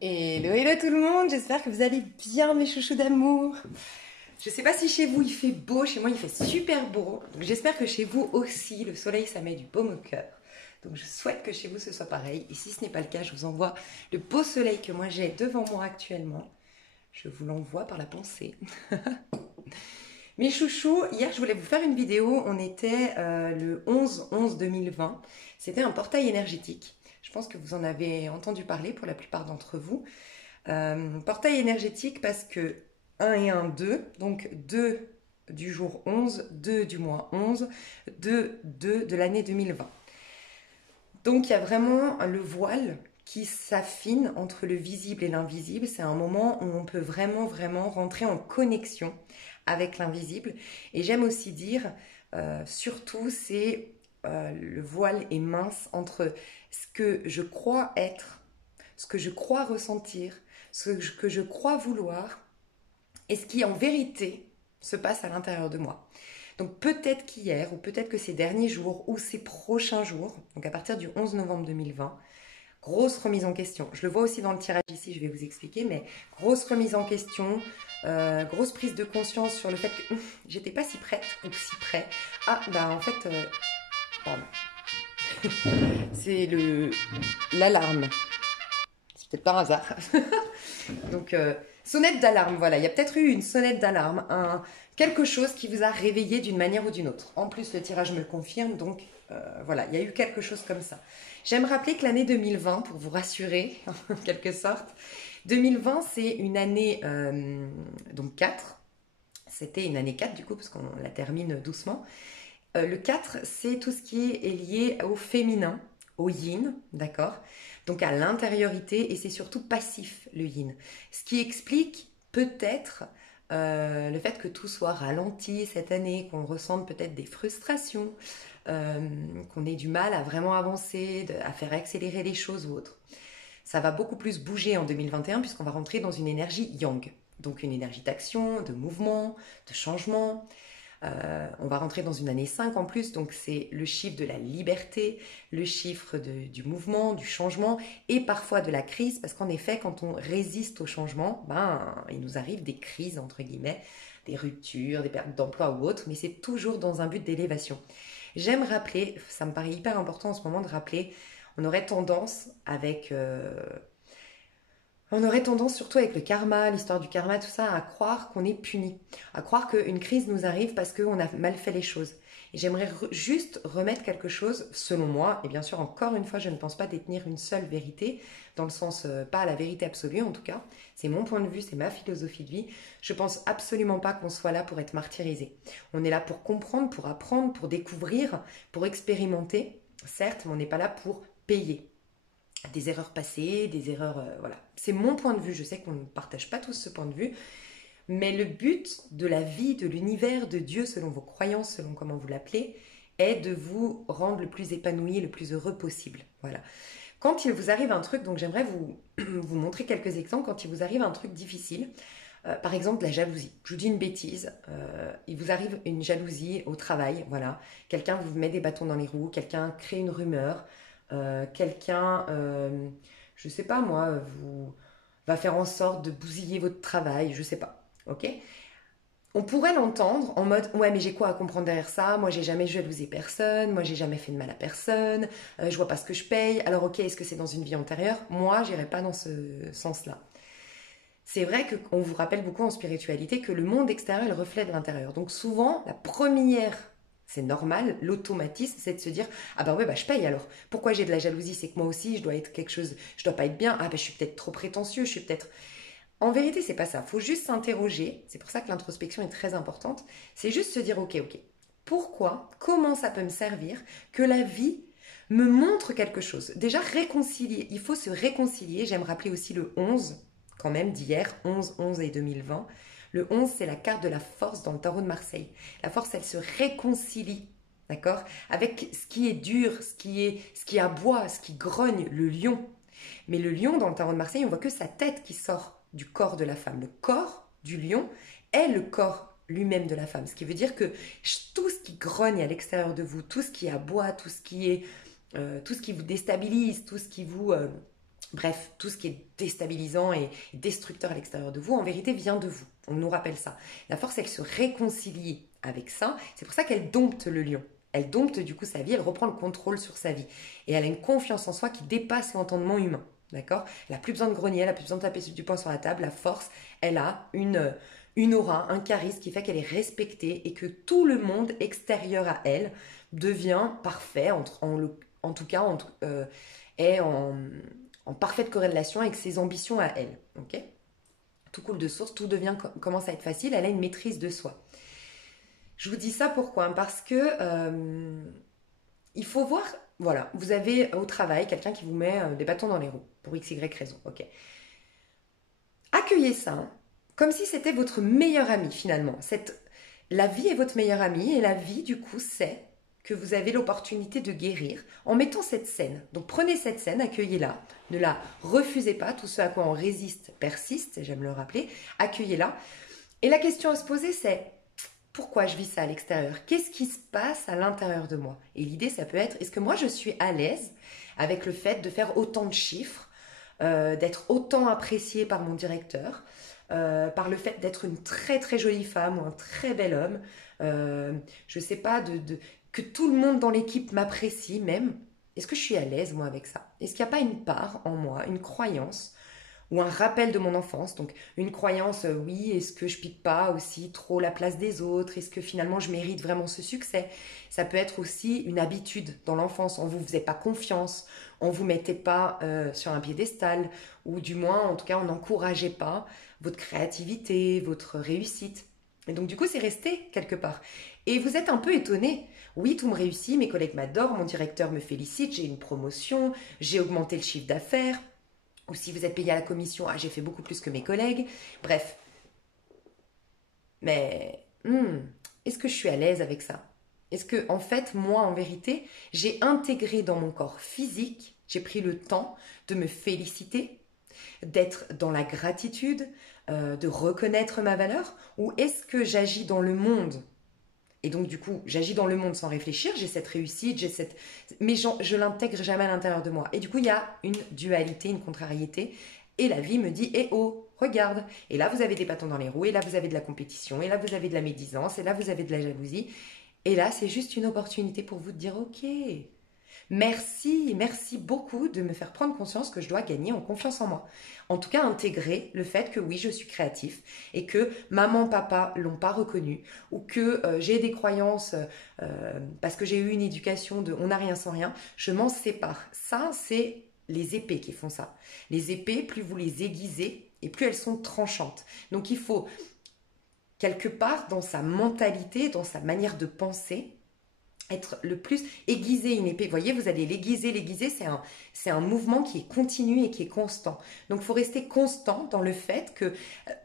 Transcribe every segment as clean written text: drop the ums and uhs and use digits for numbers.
Hello, hello tout le monde, j'espère que vous allez bien mes chouchous d'amour. Je sais pas si chez vous il fait beau, chez moi il fait super beau. Donc j'espère que chez vous aussi le soleil ça met du baume au cœur. Donc je souhaite que chez vous ce soit pareil. Et si ce n'est pas le cas, je vous envoie le beau soleil que moi j'ai devant moi actuellement. Je vous l'envoie par la pensée. Mes chouchous, hier je voulais vous faire une vidéo, on était le 11-11-2020. C'était un portail énergétique. Je pense que vous en avez entendu parler pour la plupart d'entre vous. Portail énergétique parce que 1 et 1, 2, donc 2 du jour 11, 2 du mois 11, 2, 2 de l'année 2020. Donc il y a vraiment le voile qui s'affine entre le visible et l'invisible. C'est un moment où on peut vraiment, vraiment rentrer en connexion avec l'invisible. Et j'aime aussi dire, surtout, c'est le voile est mince entre ce que je crois être, ce que je crois ressentir, que je crois vouloir et ce qui en vérité se passe à l'intérieur de moi. Donc peut-être qu'hier ou peut-être que ces derniers jours ou ces prochains jours, donc à partir du 11 novembre 2020, grosse remise en question. Je le vois aussi dans le tirage ici, je vais vous expliquer, mais grosse remise en question, grosse prise de conscience sur le fait que j'étais pas si prête ou si prêt. Ah, bah en fait, pardon. C'est l'alarme. C'est peut-être par hasard. Donc, sonnette d'alarme, voilà. Il y a peut-être eu une sonnette d'alarme, quelque chose qui vous a réveillé d'une manière ou d'une autre. En plus, le tirage me le confirme, donc voilà, il y a eu quelque chose comme ça. J'aime rappeler que l'année 2020, pour vous rassurer, en quelque sorte, 2020, c'est une année, donc 4. C'était une année 4 du coup, parce qu'on la termine doucement. Le 4, c'est tout ce qui est lié au féminin, au yin, d'accord? Donc à l'intériorité, et c'est surtout passif, le yin. Ce qui explique peut-être le fait que tout soit ralenti cette année, qu'on ressente peut-être des frustrations, qu'on ait du mal à vraiment avancer, à faire accélérer les choses ou autre. Ça va beaucoup plus bouger en 2021 puisqu'on va rentrer dans une énergie yang. Donc une énergie d'action, de mouvement, de changement. On va rentrer dans une année 5 en plus, donc c'est le chiffre de la liberté, le chiffre du mouvement, du changement et parfois de la crise, parce qu'en effet, quand on résiste au changement, il nous arrive des crises, entre guillemets, des ruptures, des pertes d'emploi ou autres, mais c'est toujours dans un but d'élévation. J'aime rappeler, ça me paraît hyper important en ce moment de rappeler, on aurait tendance surtout avec le karma, l'histoire du karma, tout ça, à croire qu'on est puni, à croire qu'une crise nous arrive parce qu'on a mal fait les choses. Et j'aimerais juste remettre quelque chose, selon moi, et bien sûr, encore une fois, je ne pense pas détenir une seule vérité, dans le sens, pas la vérité absolue en tout cas, c'est mon point de vue, c'est ma philosophie de vie. Je pense absolument pas qu'on soit là pour être martyrisé. On est là pour comprendre, pour apprendre, pour découvrir, pour expérimenter, certes, mais on n'est pas là pour payer des erreurs passées, des erreurs... voilà. C'est mon point de vue, je sais qu'on ne partage pas tous ce point de vue, mais le but de la vie, de l'univers, de Dieu, selon vos croyances, selon comment vous l'appelez, est de vous rendre le plus épanoui, le plus heureux possible. Voilà. Quand il vous arrive un truc, donc j'aimerais vous montrer quelques exemples, quand il vous arrive un truc difficile, par exemple de la jalousie. Je vous dis une bêtise, il vous arrive une jalousie au travail, voilà. Quelqu'un vous met des bâtons dans les roues, quelqu'un crée une rumeur, quelqu'un, je sais pas moi, va faire en sorte de bousiller votre travail, je sais pas, ok? On pourrait l'entendre en mode ouais mais j'ai quoi à comprendre derrière ça, moi j'ai jamais jalousé personne, moi j'ai jamais fait de mal à personne, je vois pas ce que je paye, alors ok est-ce que c'est dans une vie antérieure? Moi j'irai pas dans ce sens-là. C'est vrai qu'on vous rappelle beaucoup en spiritualité que le monde extérieur est le reflet de l'intérieur. Donc souvent, la première, c'est normal, l'automatisme, c'est de se dire ah bah ouais bah je paye alors. Pourquoi j'ai de la jalousie? C'est que moi aussi je dois être quelque chose, je dois pas être bien. Ah bah je suis peut-être trop prétentieux, je suis peut-être. En vérité, c'est pas ça. Faut juste s'interroger. C'est pour ça que l'introspection est très importante. C'est juste se dire ok. Pourquoi? Comment ça peut me servir que la vie me montre quelque chose? Déjà réconcilier. Il faut se réconcilier. J'aime rappeler aussi le 11 quand même d'hier, 11, 11 et 2020. Le 11, c'est la carte de la force dans le tarot de Marseille. La force, elle se réconcilie, d'accord? Avec ce qui est dur, ce qui aboie, ce qui grogne, le lion. Mais le lion, dans le tarot de Marseille, on voit que sa tête qui sort du corps de la femme. Le corps du lion est le corps lui-même de la femme. Ce qui veut dire que tout ce qui grogne à l'extérieur de vous, tout ce qui aboie, tout ce qui vous déstabilise, tout ce qui vous Bref, tout ce qui est déstabilisant et destructeur à l'extérieur de vous, en vérité, vient de vous. On nous rappelle ça. La force, elle se réconcilie avec ça. C'est pour ça qu'elle dompte le lion. Elle dompte du coup sa vie, elle reprend le contrôle sur sa vie. Et elle a une confiance en soi qui dépasse l'entendement humain. D'accord? Elle n'a plus besoin de grogner, elle n'a plus besoin de taper du poing sur la table. La force, elle a une aura, un charisme qui fait qu'elle est respectée et que tout le monde extérieur à elle devient parfait, en tout cas, est en parfaite corrélation avec ses ambitions à elle. Ok? Tout coule de source, tout commence à être facile, elle a une maîtrise de soi. Je vous dis ça pourquoi? Parce que il faut voir, voilà, vous avez au travail quelqu'un qui vous met des bâtons dans les roues, pour x, y raison, ok. Accueillez ça, hein, comme si c'était votre meilleur ami finalement. La vie est votre meilleur ami et la vie du coup sait que vous avez l'opportunité de guérir en mettant cette scène. Donc prenez cette scène, accueillez-la, ne la refusez pas, tout ce à quoi on résiste persiste, j'aime le rappeler, accueillez-la. Et la question à se poser c'est pourquoi je vis ça à l'extérieur? Qu'est-ce qui se passe à l'intérieur de moi? Et l'idée ça peut être, est-ce que moi je suis à l'aise avec le fait de faire autant de chiffres, d'être autant appréciée par mon directeur, par le fait d'être une très très jolie femme ou un très bel homme, je sais pas, que tout le monde dans l'équipe m'apprécie même. Est-ce que je suis à l'aise moi avec ça? Est-ce qu'il n'y a pas une part en moi, une croyance ou un rappel de mon enfance? Donc une croyance, oui, est-ce que je pique pas aussi trop la place des autres? Est-ce que finalement je mérite vraiment ce succès? Ça peut être aussi une habitude dans l'enfance, on vous faisait pas confiance, on vous mettait pas sur un piédestal, ou du moins en tout cas on n'encourageait pas votre créativité, votre réussite. Et donc du coup c'est resté quelque part. Et vous êtes un peu étonné. Oui, tout me réussit, mes collègues m'adorent, mon directeur me félicite, j'ai une promotion, j'ai augmenté le chiffre d'affaires. Ou si vous êtes payé à la commission, ah, j'ai fait beaucoup plus que mes collègues. Bref. Mais est-ce que je suis à l'aise avec ça? Est-ce que, en fait, moi, en vérité, j'ai intégré dans mon corps physique, j'ai pris le temps de me féliciter, d'être dans la gratitude, de reconnaître ma valeur? Ou est-ce que j'agis dans le monde? Et donc, du coup, j'agis dans le monde sans réfléchir, j'ai cette réussite, mais je l'intègre jamais à l'intérieur de moi. Et du coup, il y a une dualité, une contrariété. Et la vie me dit, eh oh, regarde. Et là, vous avez des bâtons dans les roues, et là, vous avez de la compétition, et là, vous avez de la médisance, et là, vous avez de la jalousie. Et là, c'est juste une opportunité pour vous de dire, ok, merci, merci beaucoup de me faire prendre conscience que je dois gagner en confiance en moi. En tout cas, intégrer le fait que oui, je suis créatif et que maman, papa l'ont pas reconnu ou que j'ai des croyances parce que j'ai eu une éducation de on n'a rien sans rien, je m'en sépare. Ça, c'est les épées qui font ça. Les épées, plus vous les aiguisez et plus elles sont tranchantes. Donc il faut quelque part dans sa mentalité, dans sa manière de penser, être le plus aiguiser une épée. Vous voyez, vous allez l'aiguiser, c'est un mouvement qui est continu et qui est constant. Donc, il faut rester constant dans le fait que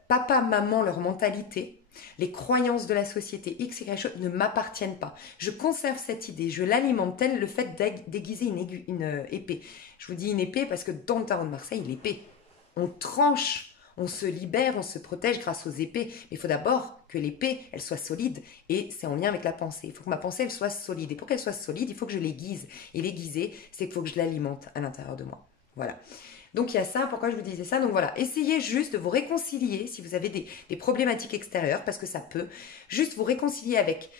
papa, maman, leur mentalité, les croyances de la société X, Y chose ne m'appartiennent pas. Je conserve cette idée, je l'alimente tel le fait d'aiguiser une épée. Je vous dis une épée parce que dans le tarot de Marseille, l'épée, on tranche. On se libère, on se protège grâce aux épées. Mais il faut d'abord que l'épée, elle soit solide. Et c'est en lien avec la pensée. Il faut que ma pensée, elle soit solide. Et pour qu'elle soit solide, il faut que je l'aiguise. Et l'aiguiser, c'est qu'il faut que je l'alimente à l'intérieur de moi. Voilà. Donc il y a ça, pourquoi je vous disais ça. Donc voilà, essayez juste de vous réconcilier si vous avez des problématiques extérieures, parce que ça peut. Juste vous réconcilier avec...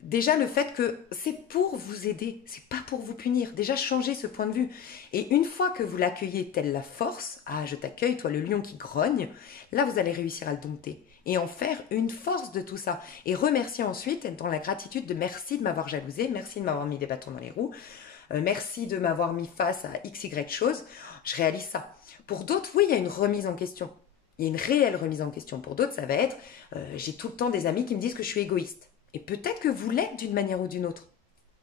déjà le fait que c'est pour vous aider, c'est pas pour vous punir. Déjà changer ce point de vue. Et une fois que vous l'accueillez telle la force, ah je t'accueille, toi le lion qui grogne, là vous allez réussir à le dompter et en faire une force de tout ça. Et remercier ensuite, être dans la gratitude de merci de m'avoir jalousé, merci de m'avoir mis des bâtons dans les roues, merci de m'avoir mis face à x, y choses. Je réalise ça. Pour d'autres, oui, il y a une remise en question. Il y a une réelle remise en question. Pour d'autres, ça va être, j'ai tout le temps des amis qui me disent que je suis égoïste. Et peut-être que vous l'êtes d'une manière ou d'une autre.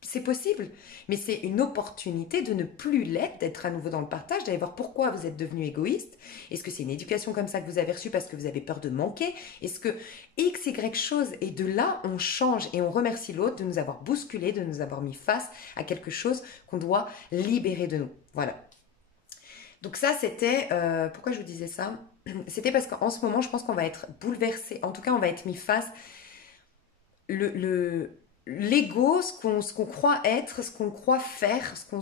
C'est possible. Mais c'est une opportunité de ne plus l'être, d'être à nouveau dans le partage, d'aller voir pourquoi vous êtes devenu égoïste. Est-ce que c'est une éducation comme ça que vous avez reçue parce que vous avez peur de manquer? Est-ce que X, Y chose? Et de là, on change et on remercie l'autre de nous avoir bousculé, de nous avoir mis face à quelque chose qu'on doit libérer de nous. Voilà. Donc ça, c'était... pourquoi je vous disais ça? C'était parce qu'en ce moment, je pense qu'on va être bouleversé. En tout cas, on va être mis face... l'ego, ce qu'on croit être, ce qu'on croit faire, ce qu'on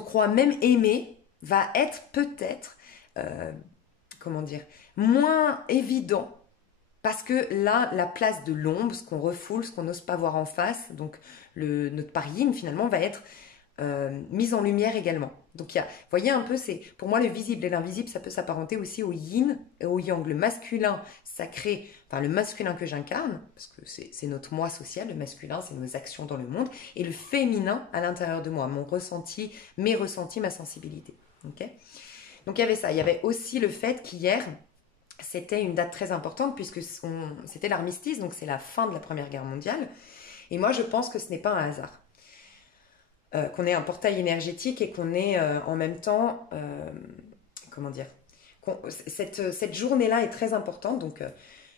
croit même aimer, va être peut-être, euh, comment dire, moins évident. Parce que là, la place de l'ombre, ce qu'on refoule, ce qu'on n'ose pas voir en face, donc notre part yin finalement va être mise en lumière également. Donc, vous voyez un peu, c'est pour moi le visible et l'invisible, ça peut s'apparenter aussi au yin et au yang. Le masculin sacré, enfin le masculin que j'incarne, parce que c'est notre moi social, le masculin, c'est nos actions dans le monde, et le féminin à l'intérieur de moi, mon ressenti, mes ressentis, ma sensibilité. Ok. Donc, il y avait ça. Il y avait aussi le fait qu'hier, c'était une date très importante puisque c'était l'armistice, donc c'est la fin de la Première Guerre mondiale. Et moi, je pense que ce n'est pas un hasard. Qu'on ait un portail énergétique et qu'on ait en même temps, comment dire, cette journée-là est très importante. Donc,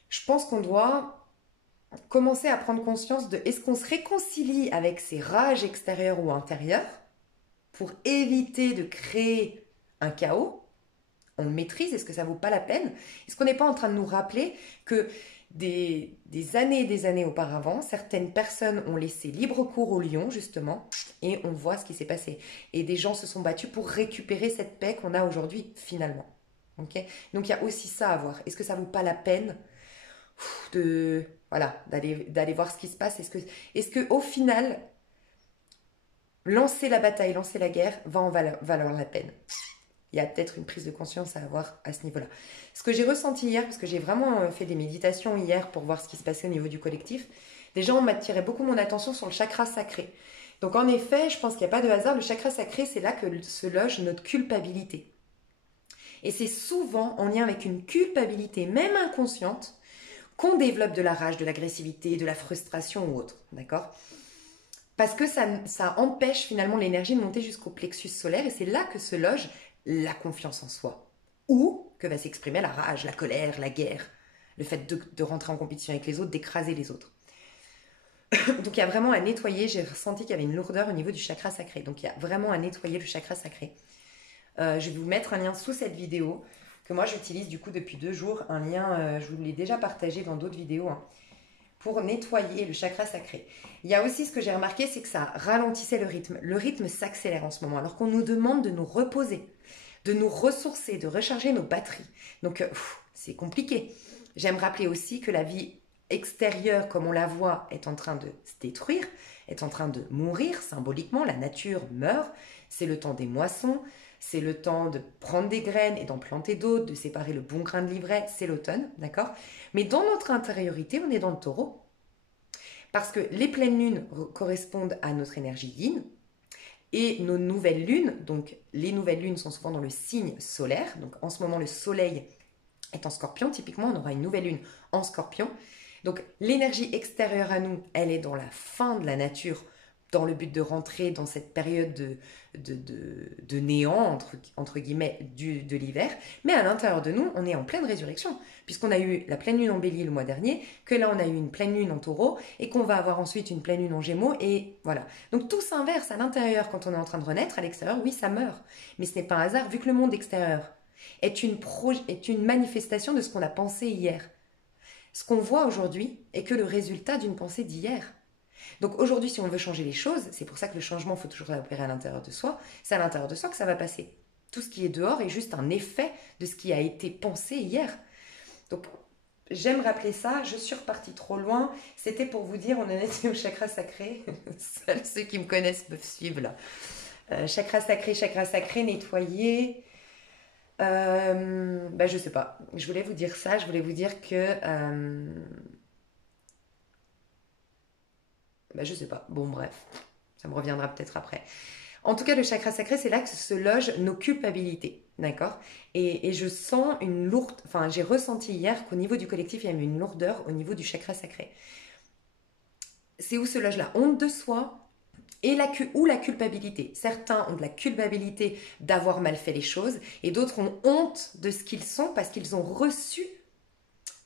je pense qu'on doit commencer à prendre conscience de est-ce qu'on se réconcilie avec ces rages extérieures ou intérieures pour éviter de créer un chaos. On le maîtrise, est-ce que ça vaut pas la peine? Est-ce qu'on n'est pas en train de nous rappeler que des années et des années auparavant, certaines personnes ont laissé libre cours au lion, justement, et on voit ce qui s'est passé. Et des gens se sont battus pour récupérer cette paix qu'on a aujourd'hui, finalement. Okay. Donc il y a aussi ça à voir. Est-ce que ça vaut pas la peine d'aller voir ce qui se passe? Est-ce que au final, lancer la bataille, lancer la guerre va en valoir la peine? Il y a peut-être une prise de conscience à avoir à ce niveau-là. Ce que j'ai ressenti hier, parce que j'ai vraiment fait des méditations hier pour voir ce qui se passait au niveau du collectif, les gens m'attiraient beaucoup mon attention sur le chakra sacré. Donc en effet, je pense qu'il n'y a pas de hasard. Le chakra sacré, c'est là que se loge notre culpabilité. Et c'est souvent en lien avec une culpabilité, même inconsciente, qu'on développe de la rage, de l'agressivité, de la frustration ou autre. D'accord ? Parce que ça empêche finalement l'énergie de monter jusqu'au plexus solaire et c'est là que se loge la confiance en soi. Ou que va s'exprimer la rage, la colère, la guerre, le fait de rentrer en compétition avec les autres, d'écraser les autres. Donc il y a vraiment à nettoyer, j'ai ressenti qu'il y avait une lourdeur au niveau du chakra sacré. Donc il y a vraiment à nettoyer le chakra sacré. Je vais vous mettre un lien sous cette vidéo que moi j'utilise du coup depuis 2 jours. Un lien, je vous l'ai déjà partagé dans d'autres vidéos, pour nettoyer le chakra sacré. Il y a aussi ce que j'ai remarqué, c'est que ça ralentissait le rythme. Le rythme s'accélère en ce moment, alors qu'on nous demande de nous reposer, de nous ressourcer, de recharger nos batteries. Donc, c'est compliqué. J'aime rappeler aussi que la vie extérieure, comme on la voit, est en train de se détruire, est en train de mourir symboliquement. La nature meurt. C'est le temps des moissons. C'est le temps de prendre des graines et d'en planter d'autres, de séparer le bon grain de l'ivraie, c'est l'automne, d'accord? Mais dans notre intériorité, on est dans le taureau. Parce que les pleines lunes correspondent à notre énergie yin et nos nouvelles lunes, donc les nouvelles lunes sont souvent dans le signe solaire. Donc en ce moment, le soleil est en scorpion. Typiquement, on aura une nouvelle lune en scorpion. Donc l'énergie extérieure à nous, elle est dans la fin de la nature, dans le but de rentrer dans cette période de néant, entre guillemets, de l'hiver. Mais à l'intérieur de nous, on est en pleine résurrection, puisqu'on a eu la pleine lune en bélier le mois dernier, que là on a eu une pleine lune en taureau, et qu'on va avoir ensuite une pleine lune en gémeaux, et voilà. Donc tout s'inverse à l'intérieur quand on est en train de renaître, à l'extérieur, oui, ça meurt. Mais ce n'est pas un hasard, vu que le monde extérieur est une manifestation de ce qu'on a pensé hier. Ce qu'on voit aujourd'hui est que le résultat d'une pensée d'hier. Donc aujourd'hui, si on veut changer les choses, c'est pour ça que le changement, il faut toujours l'opérer à l'intérieur de soi, c'est à l'intérieur de soi que ça va passer. Tout ce qui est dehors est juste un effet de ce qui a été pensé hier. Donc j'aime rappeler ça, je suis repartie trop loin, c'était pour vous dire, on en était au chakra sacré, ceux qui me connaissent peuvent suivre là. Chakra sacré, nettoyer... je sais pas, je voulais vous dire ça, je voulais vous dire que... je sais pas. Bon, bref. Ça me reviendra peut-être après. En tout cas, le chakra sacré, c'est là que se logent nos culpabilités. D'accord? Et je sens une lourde... Enfin, j'ai ressenti hier qu'au niveau du collectif, il y avait une lourdeur au niveau du chakra sacré. C'est où se loge la honte de soi et la culpabilité. Certains ont de la culpabilité d'avoir mal fait les choses et d'autres ont honte de ce qu'ils sont parce qu'ils ont reçu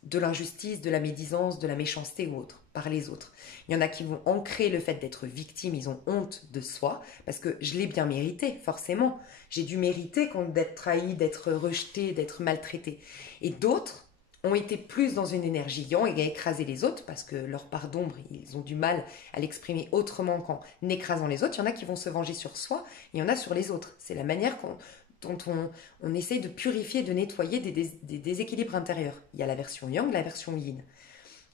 de l'injustice, de la médisance, de la méchanceté ou autre, par les autres. Il y en a qui vont ancrer le fait d'être victime, ils ont honte de soi, parce que je l'ai bien mérité, forcément. J'ai dû mériter d'être trahi, d'être rejeté, d'être maltraité. Et d'autres ont été plus dans une énergie yang et à écraser les autres parce que leur part d'ombre, ils ont du mal à l'exprimer autrement qu'en écrasant les autres. Il y en a qui vont se venger sur soi, et il y en a sur les autres. C'est la manière dont on essaye de purifier, de nettoyer des déséquilibres intérieurs. Il y a la version yang, la version yin.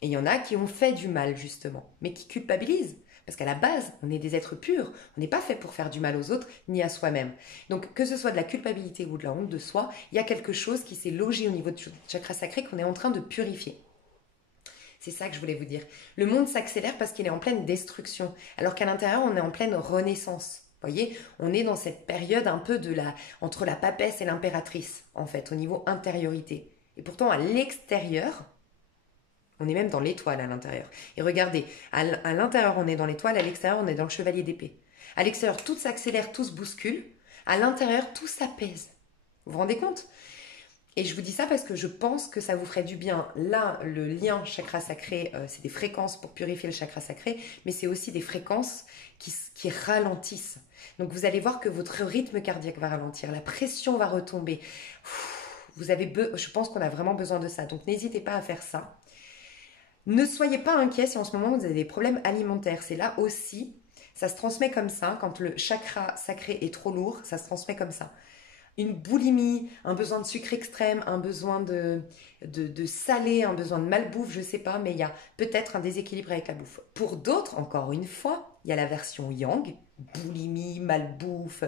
Et il y en a qui ont fait du mal, justement, mais qui culpabilisent. Parce qu'à la base, on est des êtres purs. On n'est pas fait pour faire du mal aux autres, ni à soi-même. Donc, que ce soit de la culpabilité ou de la honte de soi, il y a quelque chose qui s'est logé au niveau du chakra sacré qu'on est en train de purifier. C'est ça que je voulais vous dire. Le monde s'accélère parce qu'il est en pleine destruction, alors qu'à l'intérieur, on est en pleine renaissance. Vous voyez, on est dans cette période un peu entre la papesse et l'impératrice, en fait, au niveau intériorité. Et pourtant, à l'extérieur, on est même dans l'étoile à l'intérieur. Et regardez, à l'intérieur on est dans l'étoile, à l'extérieur on est dans le chevalier d'épée. À l'extérieur tout s'accélère, tout se bouscule. À l'intérieur tout s'apaise. Vous vous rendez compte? Et je vous dis ça parce que je pense que ça vous ferait du bien. Là, le lien chakra sacré, c'est des fréquences pour purifier le chakra sacré, mais c'est aussi des fréquences qui ralentissent. Donc vous allez voir que votre rythme cardiaque va ralentir, la pression va retomber. Je pense qu'on a vraiment besoin de ça. Donc n'hésitez pas à faire ça. Ne soyez pas inquiets si en ce moment vous avez des problèmes alimentaires. C'est là aussi, ça se transmet comme ça. Quand le chakra sacré est trop lourd, ça se transmet comme ça. Une boulimie, un besoin de sucre extrême, un besoin de salé, un besoin de malbouffe, je ne sais pas, mais il y a peut-être un déséquilibre avec la bouffe. Pour d'autres, encore une fois, il y a la version yang, boulimie, malbouffe,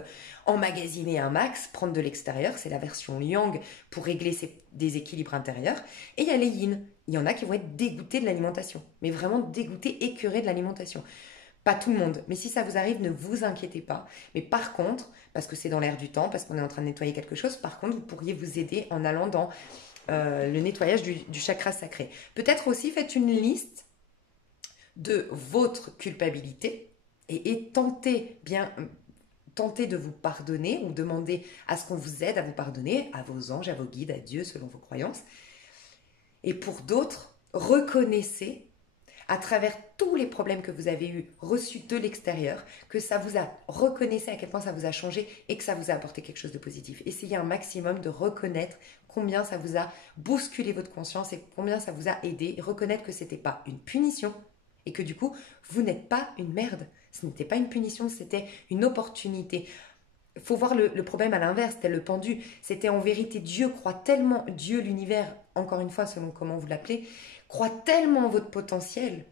emmagasiner un max, prendre de l'extérieur, c'est la version yang pour régler ces déséquilibres intérieurs. Et il y a les yin, il y en a qui vont être dégoûtés de l'alimentation, mais vraiment dégoûtés, écœurés de l'alimentation. Pas tout le monde, mais si ça vous arrive, ne vous inquiétez pas. Mais par contre, parce que c'est dans l'air du temps, parce qu'on est en train de nettoyer quelque chose, par contre, vous pourriez vous aider en allant dans le nettoyage du chakra sacré. Peut-être aussi, faites une liste de votre culpabilité et tentez de vous pardonner ou demandez à ce qu'on vous aide à vous pardonner, à vos anges, à vos guides, à Dieu, selon vos croyances. Et pour d'autres, reconnaissez à travers tous les problèmes que vous avez eus, reçus de l'extérieur, que ça vous a, reconnaissez à quel point ça vous a changé et que ça vous a apporté quelque chose de positif. Essayez un maximum de reconnaître combien ça vous a bousculé votre conscience et combien ça vous a aidé. Et reconnaître que ce n'était pas une punition et que du coup, vous n'êtes pas une merde. Ce n'était pas une punition, c'était une opportunité. Il faut voir le problème à l'inverse, tel le pendu. C'était en vérité Dieu croit tellement, Dieu, l'univers, encore une fois, selon comment vous l'appelez, croit tellement en votre potentiel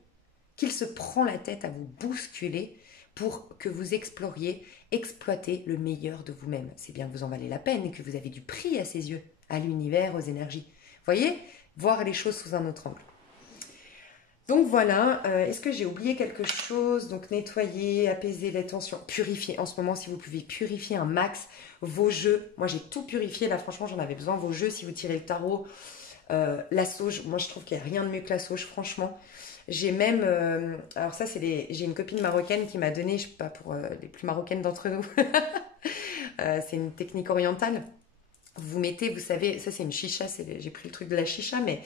qu'il se prend la tête à vous bousculer pour que vous exploriez, exploiter le meilleur de vous-même. C'est bien que vous en valez la peine et que vous avez du prix à ses yeux, à l'univers, aux énergies. Voyez, voir les choses sous un autre angle. Donc voilà, est-ce que j'ai oublié quelque chose? Donc nettoyer, apaiser les tensions, purifier. En ce moment, si vous pouvez purifier un max vos jeux. Moi, j'ai tout purifié. Là, franchement, j'en avais besoin. Vos jeux, si vous tirez le tarot, la sauge. Moi, je trouve qu'il n'y a rien de mieux que la sauge, franchement. J'ai même... alors ça, j'ai une copine marocaine qui m'a donné, je sais pas, pour les plus marocaines d'entre nous. C'est une technique orientale. Vous mettez, vous savez, ça c'est une chicha. J'ai pris le truc de la chicha, mais...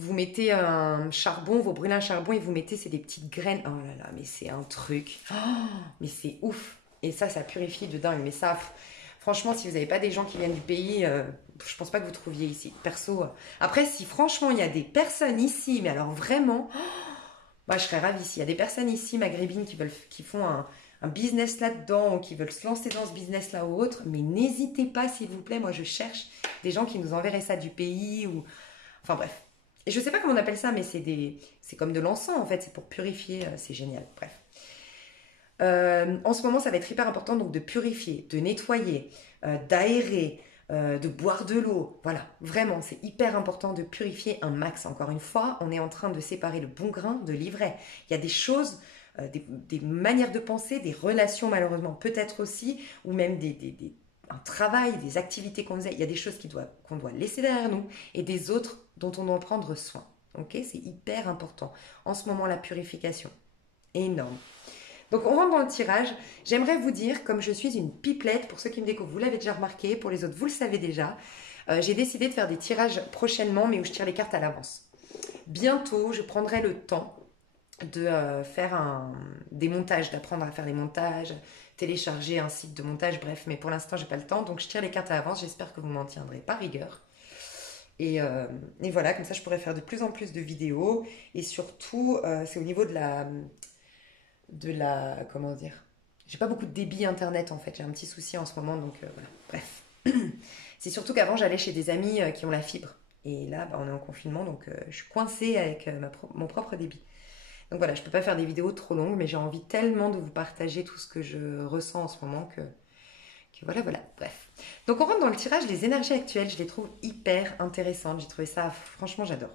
Vous mettez un charbon, vous brûlez un charbon et vous mettez, c'est des petites graines. Oh là là, mais c'est un truc. Oh, mais c'est ouf. Et ça purifie de dingue. Mais ça, franchement, si vous n'avez pas des gens qui viennent du pays, je pense pas que vous trouviez ici. Perso. Après, si franchement, il y a des personnes ici, mais alors vraiment, moi, je serais ravie. S'il y a des personnes ici, maghrébines, qui font un business là-dedans ou qui veulent se lancer dans ce business-là ou autre, mais n'hésitez pas, s'il vous plaît. Moi, je cherche des gens qui nous enverraient ça du pays ou... Enfin bref. Et je ne sais pas comment on appelle ça, mais c'est comme de l'encens en fait, c'est pour purifier, c'est génial, bref. En ce moment, ça va être hyper important donc de purifier, de nettoyer, d'aérer, de boire de l'eau. Voilà, vraiment, c'est hyper important de purifier un max. Encore une fois, on est en train de séparer le bon grain de l'ivraie. Il y a des choses, des manières de penser, des relations malheureusement peut-être aussi, ou même un travail, des activités qu'on faisait. Il y a des choses qu'on doit laisser derrière nous et des autres dont on doit prendre soin. Ok, c'est hyper important. En ce moment, la purification, énorme. Donc, on rentre dans le tirage. J'aimerais vous dire, comme je suis une pipelette, pour ceux qui me découvrent, vous l'avez déjà remarqué, pour les autres, vous le savez déjà, j'ai décidé de faire des tirages prochainement, mais où je tire les cartes à l'avance. Bientôt, je prendrai le temps de faire des montages, d'apprendre à faire les montages, télécharger un site de montage, bref, mais pour l'instant, j'ai pas le temps, donc je tire les cartes à l'avance. J'espère que vous m'en tiendrez par rigueur. Et voilà, comme ça je pourrais faire de plus en plus de vidéos. Et surtout, c'est au niveau comment dire, j'ai pas beaucoup de débit internet en fait, j'ai un petit souci en ce moment, donc voilà, bref. C'est surtout qu'avant j'allais chez des amis qui ont la fibre. Et là, bah, on est en confinement, donc je suis coincée avec mon propre débit. Donc voilà, je peux pas faire des vidéos trop longues, mais j'ai envie tellement de vous partager tout ce que je ressens en ce moment que voilà, voilà, bref. Donc on rentre dans le tirage des énergies actuelles, je les trouve hyper intéressantes, j'ai trouvé ça, franchement j'adore.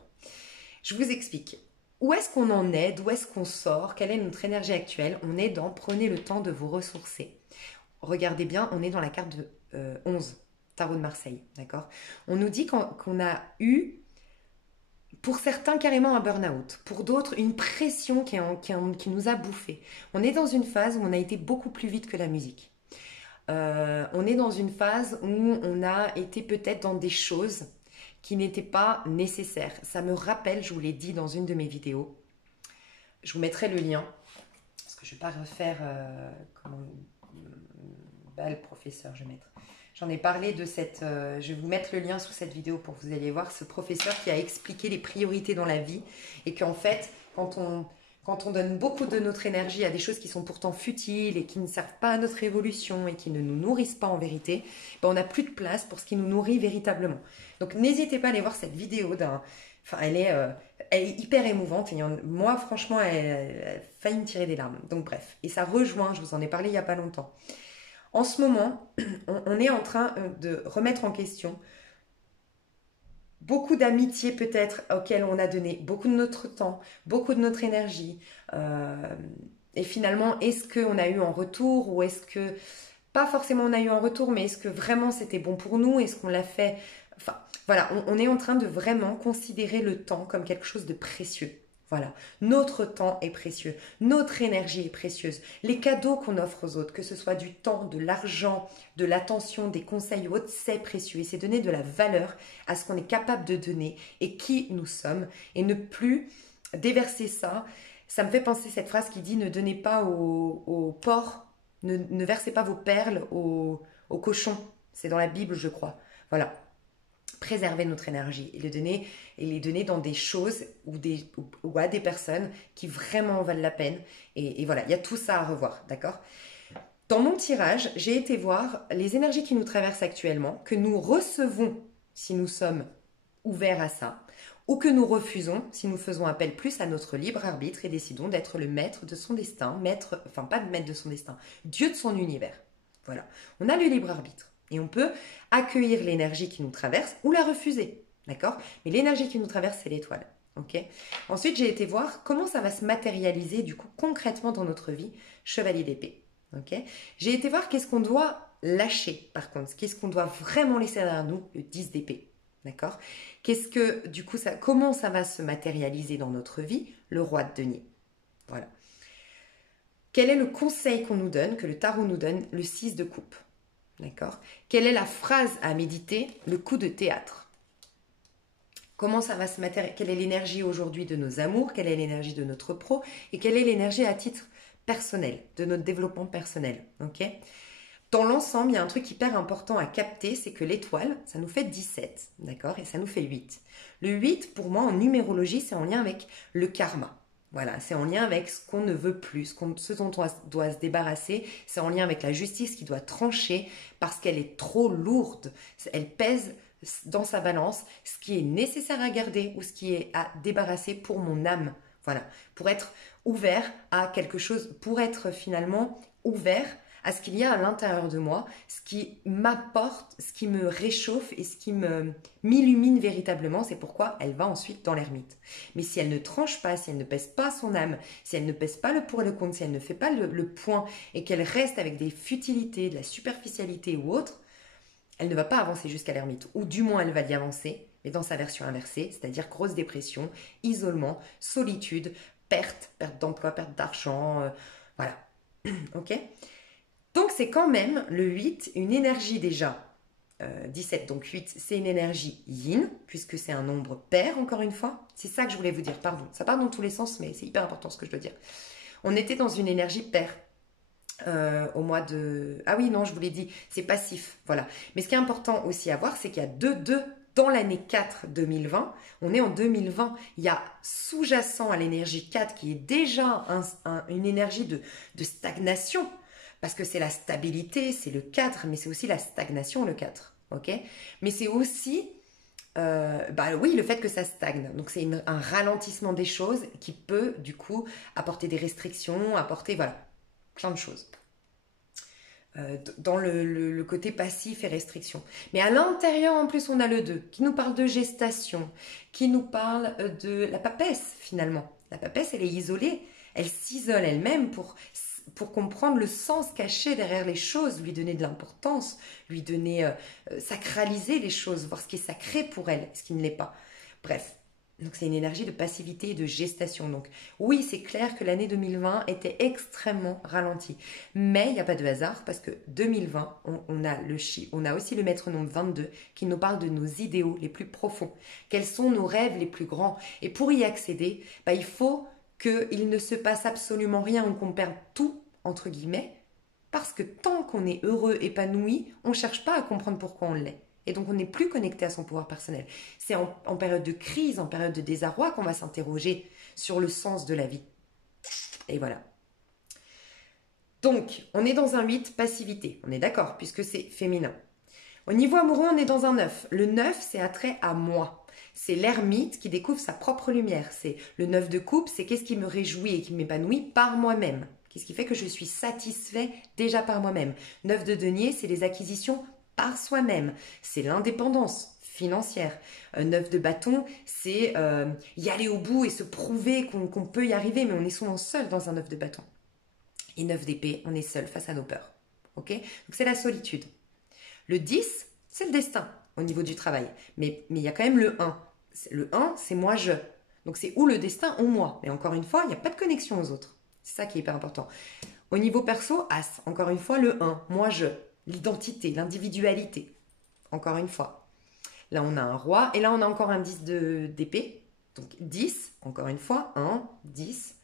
Je vous explique. Où est-ce qu'on en est, d'où est-ce qu'on sort, quelle est notre énergie actuelle? On est dans prenez le temps de vous ressourcer. Regardez bien, on est dans la carte de 11, Tarot de Marseille, d'accord? On nous dit qu'on a eu, pour certains, carrément un burn-out, pour d'autres, une pression qui nous a bouffé. On est dans une phase où on a été beaucoup plus vite que la musique. On est dans une phase où on a été peut-être dans des choses qui n'étaient pas nécessaires. Ça me rappelle, je vous l'ai dit dans une de mes vidéos, je vous mettrai le lien, parce que je ne vais pas refaire le professeur, je vais mettre. J'en ai parlé de je vais vous mettre le lien sous cette vidéo pour que vous alliez voir ce professeur qui a expliqué les priorités dans la vie et qu'en fait, quand on donne beaucoup de notre énergie à des choses qui sont pourtant futiles et qui ne servent pas à notre évolution et qui ne nous nourrissent pas en vérité, ben on n'a plus de place pour ce qui nous nourrit véritablement. Donc n'hésitez pas à aller voir cette vidéo Enfin, elle est hyper émouvante et moi, franchement, elle a failli me tirer des larmes. Donc bref, et ça rejoint, je vous en ai parlé il n'y a pas longtemps. En ce moment, on est en train de remettre en question beaucoup d'amitiés peut-être auxquelles on a donné beaucoup de notre temps, beaucoup de notre énergie. Et finalement, est-ce qu'on a eu en retour ou est-ce que, pas forcément on a eu en retour, mais est-ce que vraiment c'était bon pour nous? Est-ce qu'on l'a fait? Enfin, voilà, on est en train de vraiment considérer le temps comme quelque chose de précieux. Voilà, notre temps est précieux, notre énergie est précieuse. Les cadeaux qu'on offre aux autres, que ce soit du temps, de l'argent, de l'attention, des conseils ou autres, c'est précieux. Et c'est donner de la valeur à ce qu'on est capable de donner et qui nous sommes. Et ne plus déverser ça. Ça me fait penser cette phrase qui dit « Ne donnez pas au porc, ne versez pas vos perles aux cochons ». C'est dans la Bible, je crois. Voilà. Préserver notre énergie et les donner dans des choses ou à des personnes qui vraiment valent la peine. Et voilà, il y a tout ça à revoir, d'accord? Dans mon tirage, j'ai été voir les énergies qui nous traversent actuellement, que nous recevons si nous sommes ouverts à ça, ou que nous refusons si nous faisons appel plus à notre libre arbitre et décidons d'être le maître de son destin, enfin pas le maître de son destin, Dieu de son univers. Voilà, on a le libre arbitre. Et on peut accueillir l'énergie qui nous traverse ou la refuser, d'accord? Mais l'énergie qui nous traverse, c'est l'étoile, ok? Ensuite, j'ai été voir comment ça va se matérialiser, du coup, concrètement dans notre vie, chevalier d'épée, ok? J'ai été voir qu'est-ce qu'on doit lâcher, par contre, qu'est-ce qu'on doit vraiment laisser derrière nous, le 10 d'épée, d'accord? Comment ça va se matérialiser dans notre vie, le roi de denier, voilà. Quel est le conseil qu'on nous donne, que le tarot nous donne, le 6 de coupe? D'accord? Quelle est la phrase à méditer? Le coup de théâtre. Comment ça va se matérialiser? Quelle est l'énergie aujourd'hui de nos amours? Quelle est l'énergie de notre pro? Et quelle est l'énergie à titre personnel, de notre développement personnel? Ok? Dans l'ensemble, il y a un truc hyper important à capter, c'est que l'étoile, ça nous fait 17, d'accord? Et ça nous fait 8. Le 8, pour moi, en numérologie, c'est en lien avec le karma. Voilà, c'est en lien avec ce qu'on ne veut plus, ce dont on doit se débarrasser. C'est en lien avec la justice qui doit trancher parce qu'elle est trop lourde. Elle pèse dans sa balance ce qui est nécessaire à garder ou ce qui est à débarrasser pour mon âme. Voilà, pour être ouvert à quelque chose, pour être finalement ouvert à ce qu'il y a à l'intérieur de moi, ce qui m'apporte, ce qui me réchauffe et ce qui m'illumine véritablement. C'est pourquoi elle va ensuite dans l'ermite. Mais si elle ne tranche pas, si elle ne pèse pas son âme, si elle ne pèse pas le pour et le contre, si elle ne fait pas le point et qu'elle reste avec des futilités, de la superficialité ou autre, elle ne va pas avancer jusqu'à l'ermite. Ou du moins elle va y avancer, mais dans sa version inversée, c'est-à-dire grosse dépression, isolement, solitude, perte d'emploi, perte d'argent, voilà. Ok ? Donc c'est quand même le 8, une énergie déjà, 17, donc 8, c'est une énergie yin, puisque c'est un nombre pair, encore une fois. C'est ça que je voulais vous dire, pardon. Ça part dans tous les sens, mais c'est hyper important ce que je dois dire. On était dans une énergie pair au mois de... Ah oui, non, je vous l'ai dit, c'est passif, voilà. Mais ce qui est important aussi à voir, c'est qu'il y a 2-2 dans l'année 4 2020, on est en 2020, il y a sous-jacent à l'énergie 4 qui est déjà une énergie de stagnation, parce que c'est la stabilité, c'est le 4, mais c'est aussi la stagnation le 4, ok? Mais c'est aussi, oui, le fait que ça stagne, donc c'est un ralentissement des choses qui peut du coup apporter des restrictions, apporter, voilà, plein de choses. Dans le côté passif et restriction. Mais à l'intérieur, en plus, on a le 2, qui nous parle de gestation, qui nous parle de la papesse, finalement. La papesse, elle est isolée, elle s'isole elle-même pour comprendre le sens caché derrière les choses, lui donner de l'importance, lui donner, sacraliser les choses, voir ce qui est sacré pour elle, ce qui ne l'est pas. Bref. Donc c'est une énergie de passivité et de gestation. Donc oui, c'est clair que l'année 2020 était extrêmement ralentie. Mais il n'y a pas de hasard parce que 2020, on a aussi le maître nombre 22 qui nous parle de nos idéaux les plus profonds. Quels sont nos rêves les plus grands? Et pour y accéder, il faut qu'il ne se passe absolument rien ou qu'on perde tout, entre guillemets, parce que tant qu'on est heureux, épanoui, on ne cherche pas à comprendre pourquoi on l'est. Et donc, on n'est plus connecté à son pouvoir personnel. C'est en période de crise, en période de désarroi qu'on va s'interroger sur le sens de la vie. Et voilà. Donc, on est dans un 8, passivité. On est d'accord, puisque c'est féminin. Au niveau amoureux, on est dans un 9. Le 9, c'est attrait à moi. C'est l'ermite qui découvre sa propre lumière. C'est le 9 de coupe, c'est qu'est-ce qui me réjouit et qui m'épanouit par moi-même. Qu'est-ce qui fait que je suis satisfait déjà par moi-même. 9 de denier, c'est les acquisitions par soi-même. C'est l'indépendance financière. 9 de bâton, c'est y aller au bout et se prouver qu'on peut y arriver, mais on est souvent seul dans un 9 de bâton. Et 9 d'épée, on est seul face à nos peurs. Ok? Donc c'est la solitude. Le 10, c'est le destin au niveau du travail. Mais il y a quand même le 1. Le 1, c'est moi-je. Donc c'est ou le destin ou moi. Mais encore une fois, il n'y a pas de connexion aux autres. C'est ça qui est hyper important. Au niveau perso, As, encore une fois, le 1, moi-je. L'identité, l'individualité. Encore une fois. Là, on a un roi. Et là, on a encore un 10 d'épée. Donc 10, encore une fois. 1, 10.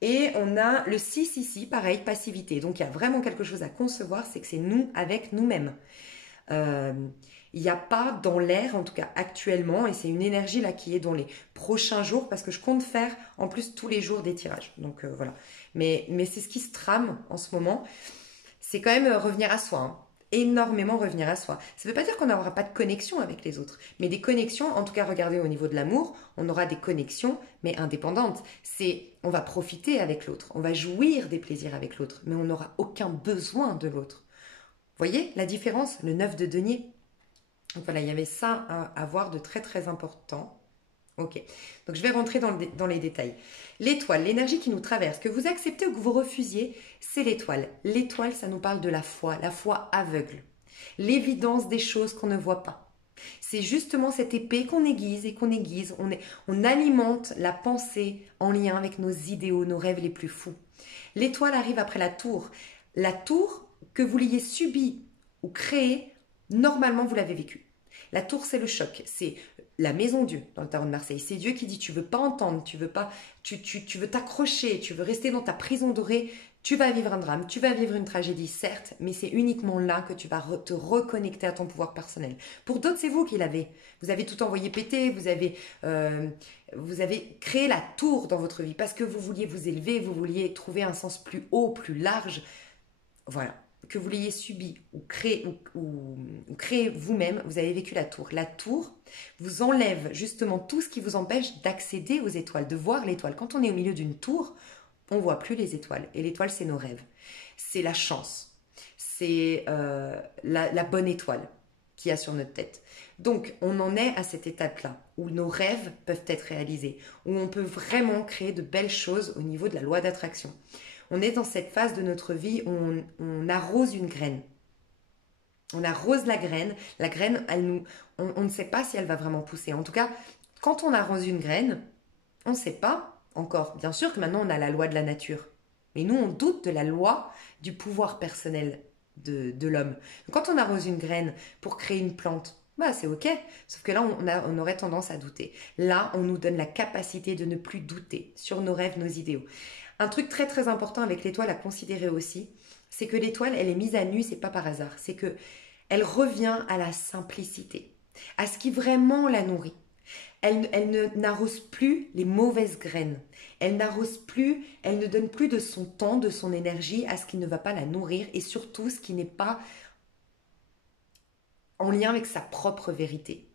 Et on a le 6 ici, pareil, passivité. Donc, il y a vraiment quelque chose à concevoir, c'est que c'est nous avec nous-mêmes. Il n'y a pas dans l'air, en tout cas actuellement, et c'est une énergie là qui est dans les prochains jours, parce que je compte faire en plus tous les jours des tirages. Donc voilà. Mais c'est ce qui se trame en ce moment. C'est quand même revenir à soi, hein. Énormément revenir à soi. Ça ne veut pas dire qu'on n'aura pas de connexion avec les autres, mais des connexions, en tout cas regardez au niveau de l'amour, on aura des connexions, mais indépendantes. On va profiter avec l'autre, on va jouir des plaisirs avec l'autre, mais on n'aura aucun besoin de l'autre. Vous voyez la différence? Le 9 de denier. Donc voilà, il y avait ça à voir de très très important. Ok, donc je vais rentrer dans les détails. L'étoile, l'énergie qui nous traverse, que vous acceptez ou que vous refusiez, c'est l'étoile. L'étoile, ça nous parle de la foi aveugle. L'évidence des choses qu'on ne voit pas. C'est justement cette épée qu'on aiguise et qu'on aiguise. On alimente la pensée en lien avec nos idéaux, nos rêves les plus fous. L'étoile arrive après la tour. La tour, que vous l'ayez subie ou créée, normalement vous l'avez vécue. La tour, c'est le choc, c'est la maison Dieu dans le tarot de Marseille. C'est Dieu qui dit tu veux pas entendre, tu veux t'accrocher, tu veux rester dans ta prison dorée, tu vas vivre un drame, tu vas vivre une tragédie, certes, mais c'est uniquement là que tu vas te reconnecter à ton pouvoir personnel. Pour d'autres, c'est vous qui l'avez. Vous avez tout envoyé péter, vous avez créé la tour dans votre vie parce que vous vouliez vous élever, vous vouliez trouver un sens plus haut, plus large. Voilà. Que vous l'ayez subi ou créé vous-même, vous avez vécu la tour. La tour vous enlève justement tout ce qui vous empêche d'accéder aux étoiles, de voir l'étoile. Quand on est au milieu d'une tour, on ne voit plus les étoiles. Et l'étoile, c'est nos rêves. C'est la chance. C'est la bonne étoile qu'il y a sur notre tête. Donc, on en est à cette étape-là, où nos rêves peuvent être réalisés, où on peut vraiment créer de belles choses au niveau de la loi d'attraction. On est dans cette phase de notre vie où on arrose une graine. On arrose la graine. La graine, on ne sait pas si elle va vraiment pousser. En tout cas, quand on arrose une graine, on ne sait pas encore. Bien sûr que maintenant, on a la loi de la nature. Mais nous, on doute de la loi du pouvoir personnel de l'homme. Quand on arrose une graine pour créer une plante, c'est ok. Sauf que là, on aurait tendance à douter. Là, on nous donne la capacité de ne plus douter sur nos rêves, nos idéaux. Un truc très très important avec l'étoile à considérer aussi, c'est que l'étoile, elle est mise à nu, c'est pas par hasard. C'est que elle revient à la simplicité. à ce qui vraiment la nourrit. N'arrose plus les mauvaises graines. Elle n'arrose plus, elle ne donne plus de son temps, de son énergie à ce qui ne va pas la nourrir et surtout ce qui n'est pas en lien avec sa propre vérité.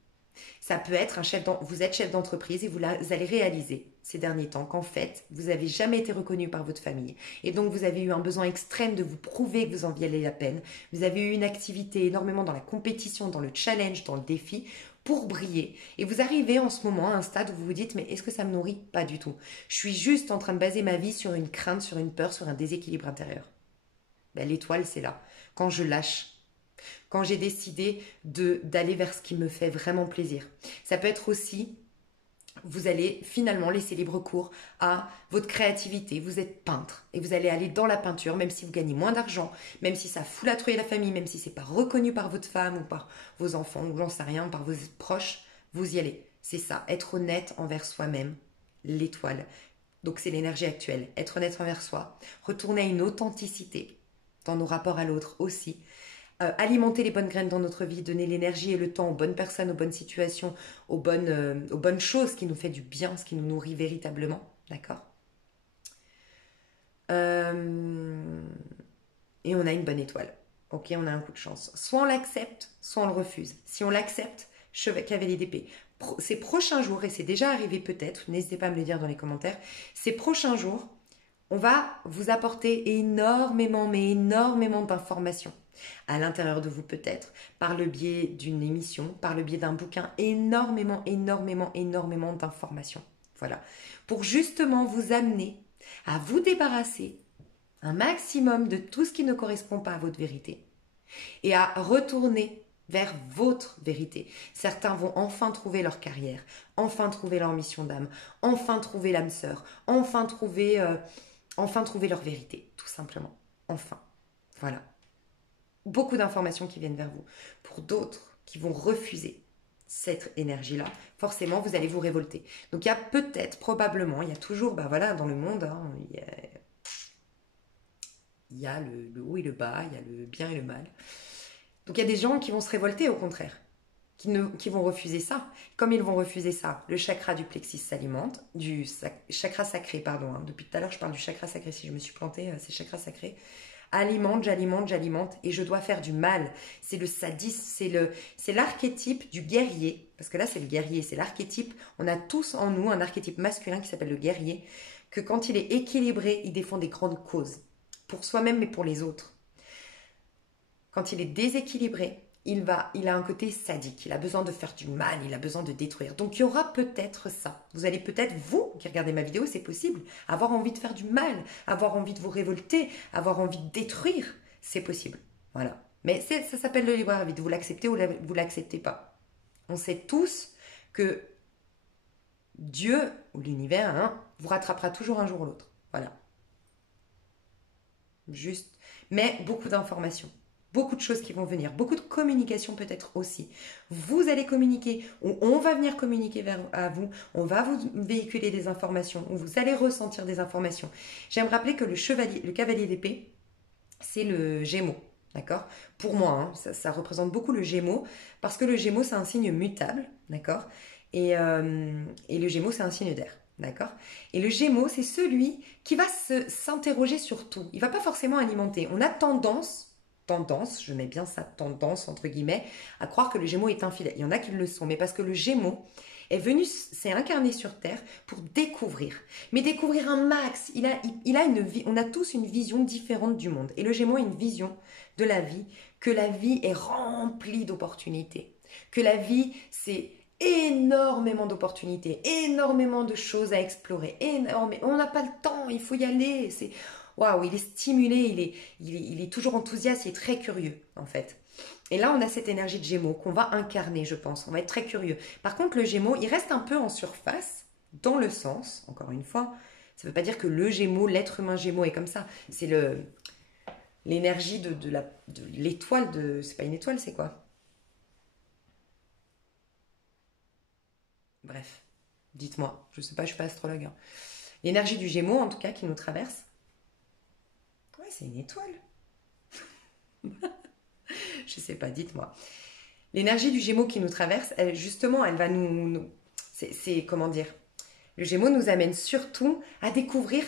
Ça peut être vous êtes chef d'entreprise et vous allez réaliser ces derniers temps qu'en fait, vous n'avez jamais été reconnu par votre famille. Et donc, vous avez eu un besoin extrême de vous prouver que vous en valiez la peine. Vous avez eu une activité énormément dans la compétition, dans le challenge, dans le défi pour briller. Et vous arrivez en ce moment à un stade où vous vous dites, mais est-ce que ça me nourrit? Pas du tout. Je suis juste en train de baser ma vie sur une crainte, sur une peur, sur un déséquilibre intérieur. Ben, l'étoile, c'est là. Quand je lâche, quand j'ai décidé d'aller vers ce qui me fait vraiment plaisir. Ça peut être aussi, vous allez finalement laisser libre cours à votre créativité. Vous êtes peintre et vous allez aller dans la peinture, même si vous gagnez moins d'argent, même si ça fout la trouille à la famille, même si c'est pas reconnu par votre femme ou par vos enfants ou j'en sais rien, par vos proches, vous y allez. C'est ça, être honnête envers soi-même, l'étoile. Donc c'est l'énergie actuelle, être honnête envers soi, retourner à une authenticité dans nos rapports à l'autre aussi. Alimenter les bonnes graines dans notre vie, donner l'énergie et le temps aux bonnes personnes, aux bonnes situations, aux bonnes choses qui nous fait du bien, ce qui nous nourrit véritablement. D'accord. Et on a une bonne étoile. Ok, on a un coup de chance. Soit on l'accepte, soit on le refuse. Si on l'accepte, cavalier d'épée. Ces prochains jours, et c'est déjà arrivé peut-être, n'hésitez pas à me le dire dans les commentaires, ces prochains jours, on va vous apporter énormément, mais énormément d'informations à l'intérieur de vous peut-être, par le biais d'une émission, par le biais d'un bouquin, énormément, énormément, énormément d'informations. Voilà. Pour justement vous amener à vous débarrasser un maximum de tout ce qui ne correspond pas à votre vérité et à retourner vers votre vérité. Certains vont enfin trouver leur carrière, enfin trouver leur mission d'âme, enfin trouver l'âme sœur, enfin trouver leur vérité, tout simplement. Enfin. Voilà. Beaucoup d'informations qui viennent vers vous. Pour d'autres qui vont refuser cette énergie-là, forcément, vous allez vous révolter. Donc, il y a peut-être, probablement, il y a toujours, voilà, dans le monde, hein, il y a le haut et le bas, il y a le bien et le mal. Donc, il y a des gens qui vont se révolter, au contraire, qui vont refuser ça. Comme ils vont refuser ça, le chakra du plexus s'alimente, chakra sacré, pardon. Hein, depuis tout à l'heure, je parle du chakra sacré. Si je me suis plantée, c'est chakra sacré. Alimente, j'alimente et je dois faire du mal. C'est le sadisme, c'est l'archétype du guerrier. Parce que là, c'est le guerrier, c'est l'archétype. On a tous en nous un archétype masculin qui s'appelle le guerrier, que quand il est équilibré, il défend des grandes causes. Pour soi-même, mais pour les autres. Quand il est déséquilibré, il a un côté sadique, il a besoin de faire du mal, il a besoin de détruire. Donc il y aura peut-être ça. Vous allez peut-être, vous qui regardez ma vidéo, c'est possible, avoir envie de faire du mal, avoir envie de vous révolter, avoir envie de détruire, c'est possible. Voilà. Mais ça s'appelle le libre arbitre, vous l'acceptez ou vous l'acceptez pas. On sait tous que Dieu ou l'univers hein, vous rattrapera toujours un jour ou l'autre. Voilà. Juste. Mais beaucoup d'informations. Beaucoup de choses qui vont venir, beaucoup de communication peut-être aussi. Vous allez communiquer, ou on va venir communiquer à vous, on va vous véhiculer des informations, ou vous allez ressentir des informations. J'aime rappeler que le cavalier d'épée, c'est le Gémeaux, d'accord? Pour moi, hein, ça représente beaucoup le Gémeaux, parce que le Gémeaux, c'est un signe mutable, d'accord? Et le Gémeaux, c'est un signe d'air. D'accord? Et le Gémeaux, c'est celui qui va s'interroger sur tout. Il ne va pas forcément alimenter. On a tendance, je mets bien sa tendance entre guillemets, à croire que le Gémeaux est infidèle. Il y en a qui le sont, mais parce que le Gémeaux est venu, s'est incarné sur Terre pour découvrir. Mais découvrir un max. On a tous une vision différente du monde. Et le Gémeaux a une vision de la vie, que la vie est remplie d'opportunités. Que la vie, c'est énormément d'opportunités, énormément de choses à explorer, on n'a pas le temps, il faut y aller, waouh, il est stimulé, il est toujours enthousiaste, il est très curieux en fait. Et là on a cette énergie de Gémeaux qu'on va incarner je pense, on va être très curieux. Par contre le Gémeaux, il reste un peu en surface, dans le sens, encore une fois, ça ne veut pas dire que le Gémeaux, l'être humain Gémeaux est comme ça, c'est l'énergie de l'étoile, c'est pas une étoile, c'est quoi? Bref, dites-moi, je sais pas, je suis pas astrologue. Hein. L'énergie du Gémeaux, en tout cas, qui nous traverse. Ouais, c'est une étoile. Je sais pas, dites-moi. L'énergie du Gémeaux qui nous traverse, elle, justement, elle va comment dire, le Gémeaux nous amène surtout à découvrir.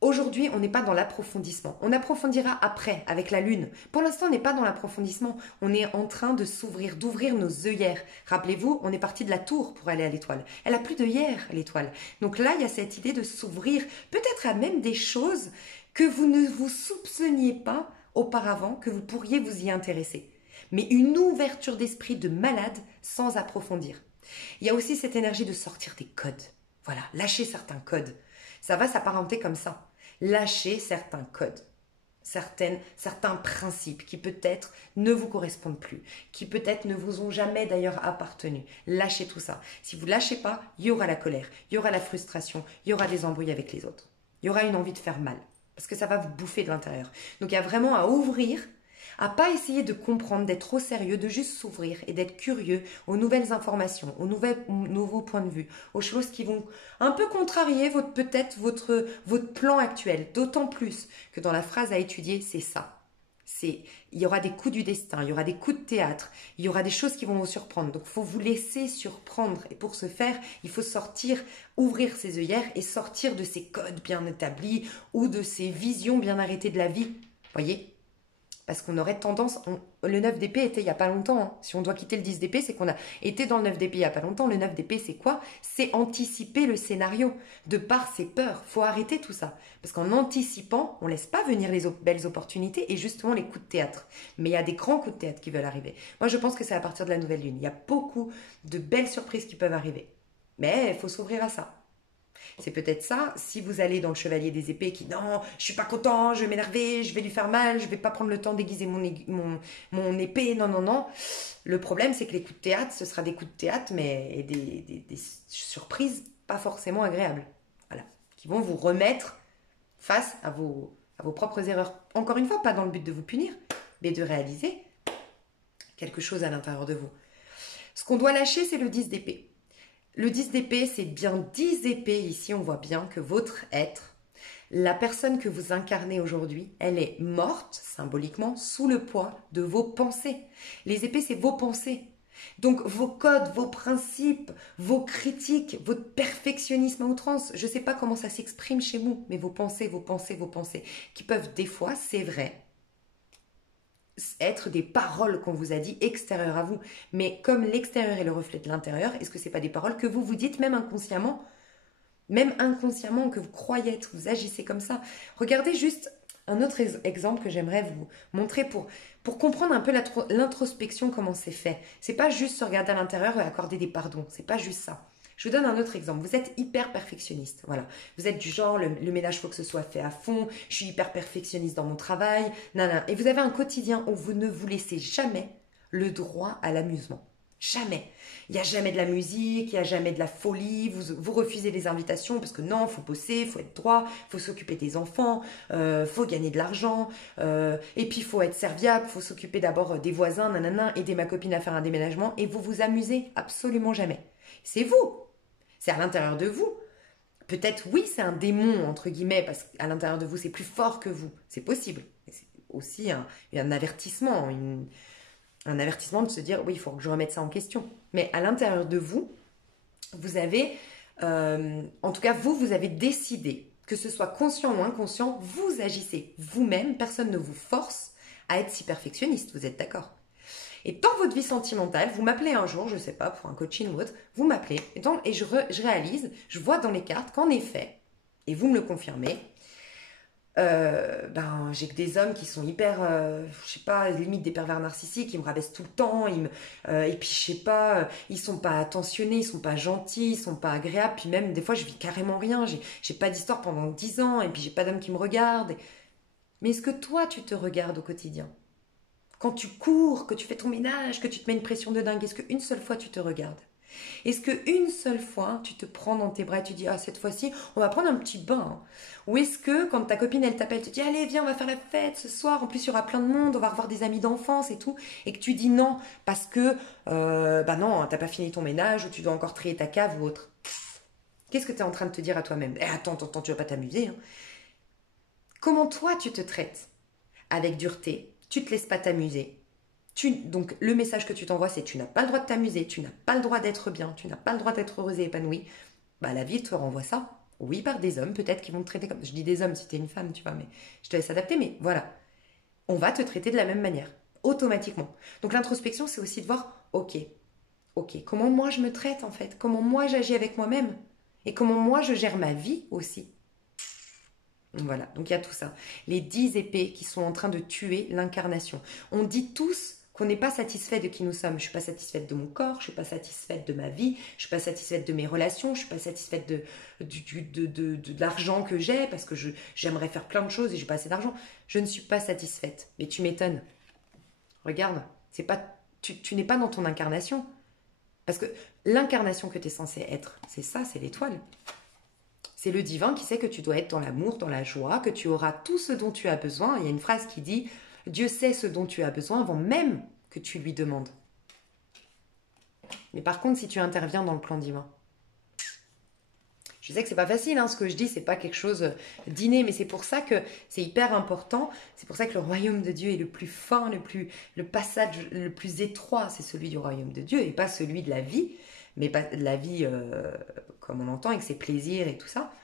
Aujourd'hui, on n'est pas dans l'approfondissement. On approfondira après, avec la Lune. Pour l'instant, on n'est pas dans l'approfondissement. On est en train de s'ouvrir, d'ouvrir nos œillères. Rappelez-vous, on est parti de la tour pour aller à l'étoile. Elle a plus d'œillères, l'étoile. Donc là, il y a cette idée de s'ouvrir, peut-être à même des choses que vous ne vous soupçonniez pas auparavant, que vous pourriez vous y intéresser. Mais une ouverture d'esprit de malade sans approfondir. Il y a aussi cette énergie de sortir des codes. Voilà, lâcher certains codes. Ça va s'apparenter comme ça. Lâcher certains codes, certains principes qui peut-être ne vous correspondent plus, qui peut-être ne vous ont jamais d'ailleurs appartenu. Lâchez tout ça. Si vous ne lâchez pas, il y aura la colère, il y aura la frustration, il y aura des embrouilles avec les autres. Il y aura une envie de faire mal, parce que ça va vous bouffer de l'intérieur. Donc il y a vraiment à ouvrir, à pas essayer de comprendre, d'être trop sérieux, de juste s'ouvrir et d'être curieux aux nouvelles informations, aux nouveaux points de vue, aux choses qui vont un peu contrarier peut-être votre plan actuel. D'autant plus que dans la phrase à étudier, c'est ça. Il y aura des coups du destin, il y aura des coups de théâtre, il y aura des choses qui vont vous surprendre. Donc il faut vous laisser surprendre. Et pour ce faire, il faut sortir, ouvrir ses œillères et sortir de ces codes bien établis ou de ces visions bien arrêtées de la vie. Voyez ? Parce qu'on aurait tendance, le 9 d'épée était il n'y a pas longtemps. Hein. Si on doit quitter le 10 d'épée, c'est qu'on a été dans le 9 d'épée il n'y a pas longtemps. Le 9 d'épée, c'est quoi? C'est anticiper le scénario de par ses peurs. Il faut arrêter tout ça. Parce qu'en anticipant, on ne laisse pas venir les belles opportunités et justement les coups de théâtre. Mais il y a des grands coups de théâtre qui veulent arriver. Moi, je pense que c'est à partir de la nouvelle lune. Il y a beaucoup de belles surprises qui peuvent arriver. Mais il faut s'ouvrir à ça. C'est peut-être ça, si vous allez dans le chevalier des épées qui non, je suis pas content, je vais m'énerver, je vais lui faire mal, je vais pas prendre le temps d'aiguiser mon épée, non, non, non. Le problème, c'est que les coups de théâtre, ce sera des coups de théâtre, mais des surprises pas forcément agréables. Voilà. Qui vont vous remettre face à vos propres erreurs. Encore une fois, pas dans le but de vous punir, mais de réaliser quelque chose à l'intérieur de vous. Ce qu'on doit lâcher, c'est le 10 d'épée. Le 10 d'épée, c'est bien 10 épées. Ici, on voit bien que votre être, la personne que vous incarnez aujourd'hui, elle est morte, symboliquement, sous le poids de vos pensées. Les épées, c'est vos pensées. Donc, vos codes, vos principes, vos critiques, votre perfectionnisme à outrance, je ne sais pas comment ça s'exprime chez vous, mais vos pensées, qui peuvent des fois, c'est vrai, être des paroles qu'on vous a dit extérieures à vous. Mais comme l'extérieur est le reflet de l'intérieur, est-ce que ce n'est pas des paroles que vous vous dites même inconsciemment, que vous croyez être, vous agissez comme ça? Regardez juste un autre exemple que j'aimerais vous montrer pour comprendre un peu l'introspection, comment c'est fait. C'est pas juste se regarder à l'intérieur et accorder des pardons, c'est pas juste ça. Je vous donne un autre exemple. Vous êtes hyper perfectionniste. Voilà. Vous êtes du genre, le ménage, il faut que ce soit fait à fond. Je suis hyper perfectionniste dans mon travail. Nanana. Et vous avez un quotidien où vous ne vous laissez jamais le droit à l'amusement. Jamais. Il n'y a jamais de la musique, il n'y a jamais de la folie. Vous refusez les invitations parce que non, il faut bosser, il faut être droit, il faut s'occuper des enfants, il faut gagner de l'argent. Et puis, il faut être serviable, il faut s'occuper d'abord des voisins, nanana, aider ma copine à faire un déménagement. Et vous vous amusez absolument jamais. C'est vous. C'est à l'intérieur de vous. Peut-être, oui, c'est un démon, entre guillemets, parce qu'à l'intérieur de vous, c'est plus fort que vous. C'est possible. C'est aussi un avertissement, un avertissement de se dire, oui, il faut que je remette ça en question. Mais à l'intérieur de vous, vous avez, en tout cas, vous avez décidé, que ce soit conscient ou inconscient, vous agissez vous-même, personne ne vous force à être si perfectionniste, vous êtes d'accord? Et dans votre vie sentimentale, vous m'appelez un jour, je ne sais pas, pour un coaching ou autre, vous m'appelez et je réalise, je vois dans les cartes qu'en effet, et vous me le confirmez, j'ai que des hommes qui sont hyper, je sais pas, limite des pervers narcissiques, ils me rabaissent tout le temps, et puis je sais pas, ils sont pas attentionnés, ils sont pas gentils, ils sont pas agréables, puis même des fois je vis carrément rien, j'ai pas d'histoire pendant 10 ans, et puis j'ai pas d'homme qui me regarde. Mais est-ce que toi tu te regardes au quotidien? Quand tu cours, que tu fais ton ménage, que tu te mets une pression de dingue, est-ce qu'une seule fois tu te regardes? Est-ce qu'une seule fois tu te prends dans tes bras et tu dis ah cette fois-ci on va prendre un petit bain? Ou est-ce que quand ta copine elle t'appelle, tu te dis allez viens on va faire la fête ce soir, en plus il y aura plein de monde, on va revoir des amis d'enfance et tout, et que tu dis non parce que non t'as pas fini ton ménage ou tu dois encore trier ta cave ou autre? Qu'est-ce que tu es en train de te dire à toi-même? Attends, tu vas pas t'amuser, hein. Comment toi tu te traites? Avec dureté, tu te laisses pas t'amuser. Donc le message que tu t'envoies, c'est tu n'as pas le droit de t'amuser, tu n'as pas le droit d'être bien, tu n'as pas le droit d'être heureuse et épanouie. Bah la vie te renvoie ça. Oui, par des hommes, peut-être qui vont te traiter comme... Je dis des hommes si t'es une femme, tu vois, mais je te laisse adapter, mais voilà. On va te traiter de la même manière, automatiquement. Donc l'introspection, c'est aussi de voir, ok, comment moi je me traite en fait, comment moi j'agis avec moi-même, et comment moi je gère ma vie aussi. Voilà, donc il y a tout ça. Les 10 épées qui sont en train de tuer l'incarnation. On dit tous qu'on n'est pas satisfait de qui nous sommes. Je ne suis pas satisfaite de mon corps, je ne suis pas satisfaite de ma vie, je ne suis pas satisfaite de mes relations, je ne suis pas satisfaite de l'argent que j'ai parce que j'aimerais faire plein de choses et je n'ai pas assez d'argent. Je ne suis pas satisfaite. Mais tu m'étonnes. Regarde, c'est pas, tu n'es pas dans ton incarnation. Parce que l'incarnation que tu es censé être, c'est ça, c'est l'étoile. C'est le divin qui sait que tu dois être dans l'amour, dans la joie, que tu auras tout ce dont tu as besoin. Il y a une phrase qui dit « Dieu sait ce dont tu as besoin avant même que tu lui demandes. » Mais par contre, si tu interviens dans le plan divin, je sais que c'est pas facile, hein, ce que je dis, c'est pas quelque chose d'inné, mais c'est pour ça que c'est hyper important. C'est pour ça que le royaume de Dieu est le plus fin, le passage le plus étroit, c'est celui du royaume de Dieu et pas celui de la vie, mais pas de la vie comme on l'entend avec ses plaisirs et tout ça.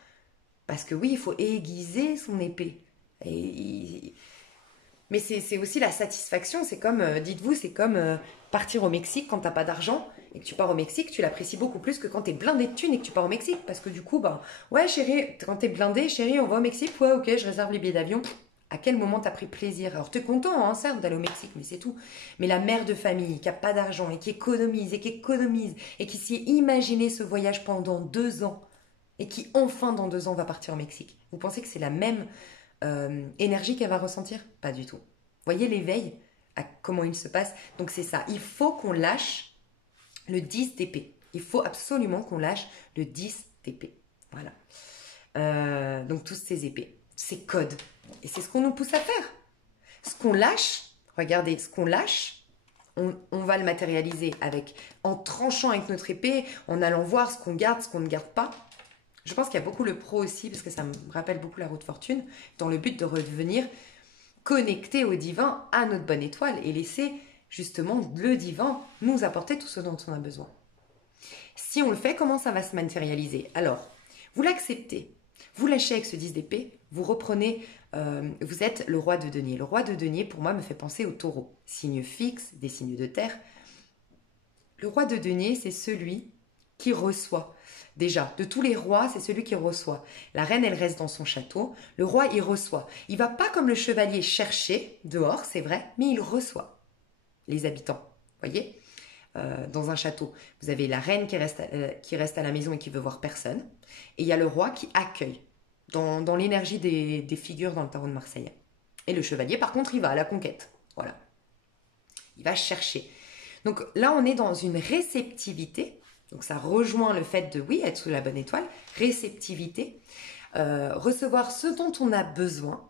Parce que oui, il faut aiguiser son épée. Mais c'est aussi la satisfaction. C'est comme, dites-vous, c'est comme partir au Mexique quand t'as pas d'argent et que tu pars au Mexique, tu l'apprécies beaucoup plus que quand t'es blindé de thunes et que tu pars au Mexique. Parce que du coup, bah, ouais, chérie, quand t'es blindé, chérie, on va au Mexique, ouais, ok, je réserve les billets d'avion. À quel moment t'as pris plaisir? Alors t'es content, hein, certes, d'aller au Mexique, mais c'est tout. Mais la mère de famille qui a pas d'argent et qui économise et qui s'y est imaginé ce voyage pendant 2 ans et qui enfin dans 2 ans va partir au Mexique. Vous pensez que c'est la même énergie qu'elle va ressentir? Pas du tout. Voyez l'éveil, à comment il se passe. Donc c'est ça, il faut qu'on lâche le 10 d'épée. Il faut absolument qu'on lâche le 10 d'épée. Voilà. Donc tous ces épées, ces codes. Et c'est ce qu'on nous pousse à faire. Ce qu'on lâche, regardez, ce qu'on lâche, on va le matérialiser en tranchant avec notre épée, en allant voir ce qu'on garde, ce qu'on ne garde pas. Je pense qu'il y a beaucoup le pro aussi, parce que ça me rappelle beaucoup la roue de fortune, dans le but de redevenir connecté au divin, à notre bonne étoile, et laisser justement le divin nous apporter tout ce dont on a besoin. Si on le fait, comment ça va se matérialiser? Alors, vous l'acceptez, vous lâchez avec ce 10 d'épée, vous reprenez, vous êtes le roi de denier. Le roi de denier, pour moi, me fait penser au taureau. Signe fixe, des signes de terre. Le roi de denier, c'est celui qui reçoit. Déjà, de tous les rois, c'est celui qui reçoit. La reine, elle reste dans son château. Le roi, il reçoit. Il va pas comme le chevalier chercher dehors, c'est vrai, mais il reçoit les habitants. Voyez, dans un château, vous avez la reine qui reste à la maison et qui veut voir personne. Et il y a le roi qui accueille dans l'énergie des figures dans le tarot de Marseille. Et le chevalier, par contre, il va à la conquête. Voilà. Il va chercher. Donc là, on est dans une réceptivité. Donc ça rejoint le fait de, oui, être sous la bonne étoile, réceptivité, recevoir ce dont on a besoin,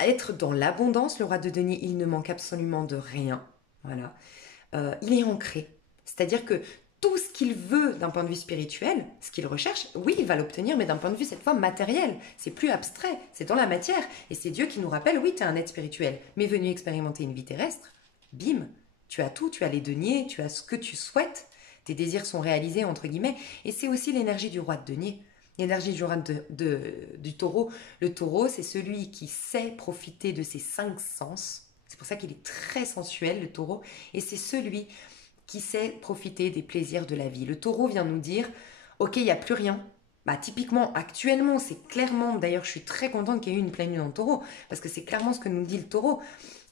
être dans l'abondance. Le roi de denier, il ne manque absolument de rien. Voilà. Il est ancré. C'est-à-dire que tout ce qu'il veut d'un point de vue spirituel, ce qu'il recherche, oui, il va l'obtenir, mais d'un point de vue, cette fois, matériel. C'est plus abstrait, c'est dans la matière. Et c'est Dieu qui nous rappelle, oui, tu es un être spirituel, mais venu expérimenter une vie terrestre, bim, tu as tout, tu as les deniers, tu as ce que tu souhaites. Tes désirs sont réalisés, entre guillemets. Et c'est aussi l'énergie du roi de denier. L'énergie du roi du taureau. Le taureau, c'est celui qui sait profiter de ses 5 sens. C'est pour ça qu'il est très sensuel, le taureau. Et c'est celui qui sait profiter des plaisirs de la vie. Le taureau vient nous dire, ok, il n'y a plus rien. Bah, typiquement, actuellement, c'est clairement... D'ailleurs, je suis très contente qu'il y ait eu une pleine lune en taureau. Parce que c'est clairement ce que nous dit le taureau.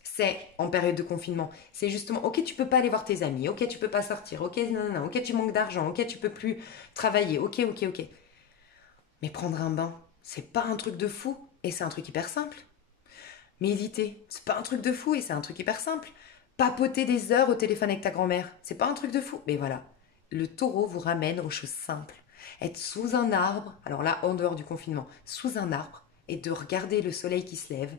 C'est en période de confinement. C'est justement, ok, tu peux pas aller voir tes amis, ok, tu peux pas sortir, ok, non, ok, tu manques d'argent, ok, tu peux plus travailler, ok. Mais prendre un bain, c'est pas un truc de fou et c'est un truc hyper simple. Méditer, c'est pas un truc de fou et c'est un truc hyper simple. Papoter des heures au téléphone avec ta grand-mère, c'est pas un truc de fou. Mais voilà, le taureau vous ramène aux choses simples. Être sous un arbre, alors là, en dehors du confinement, sous un arbre et de regarder le soleil qui se lève,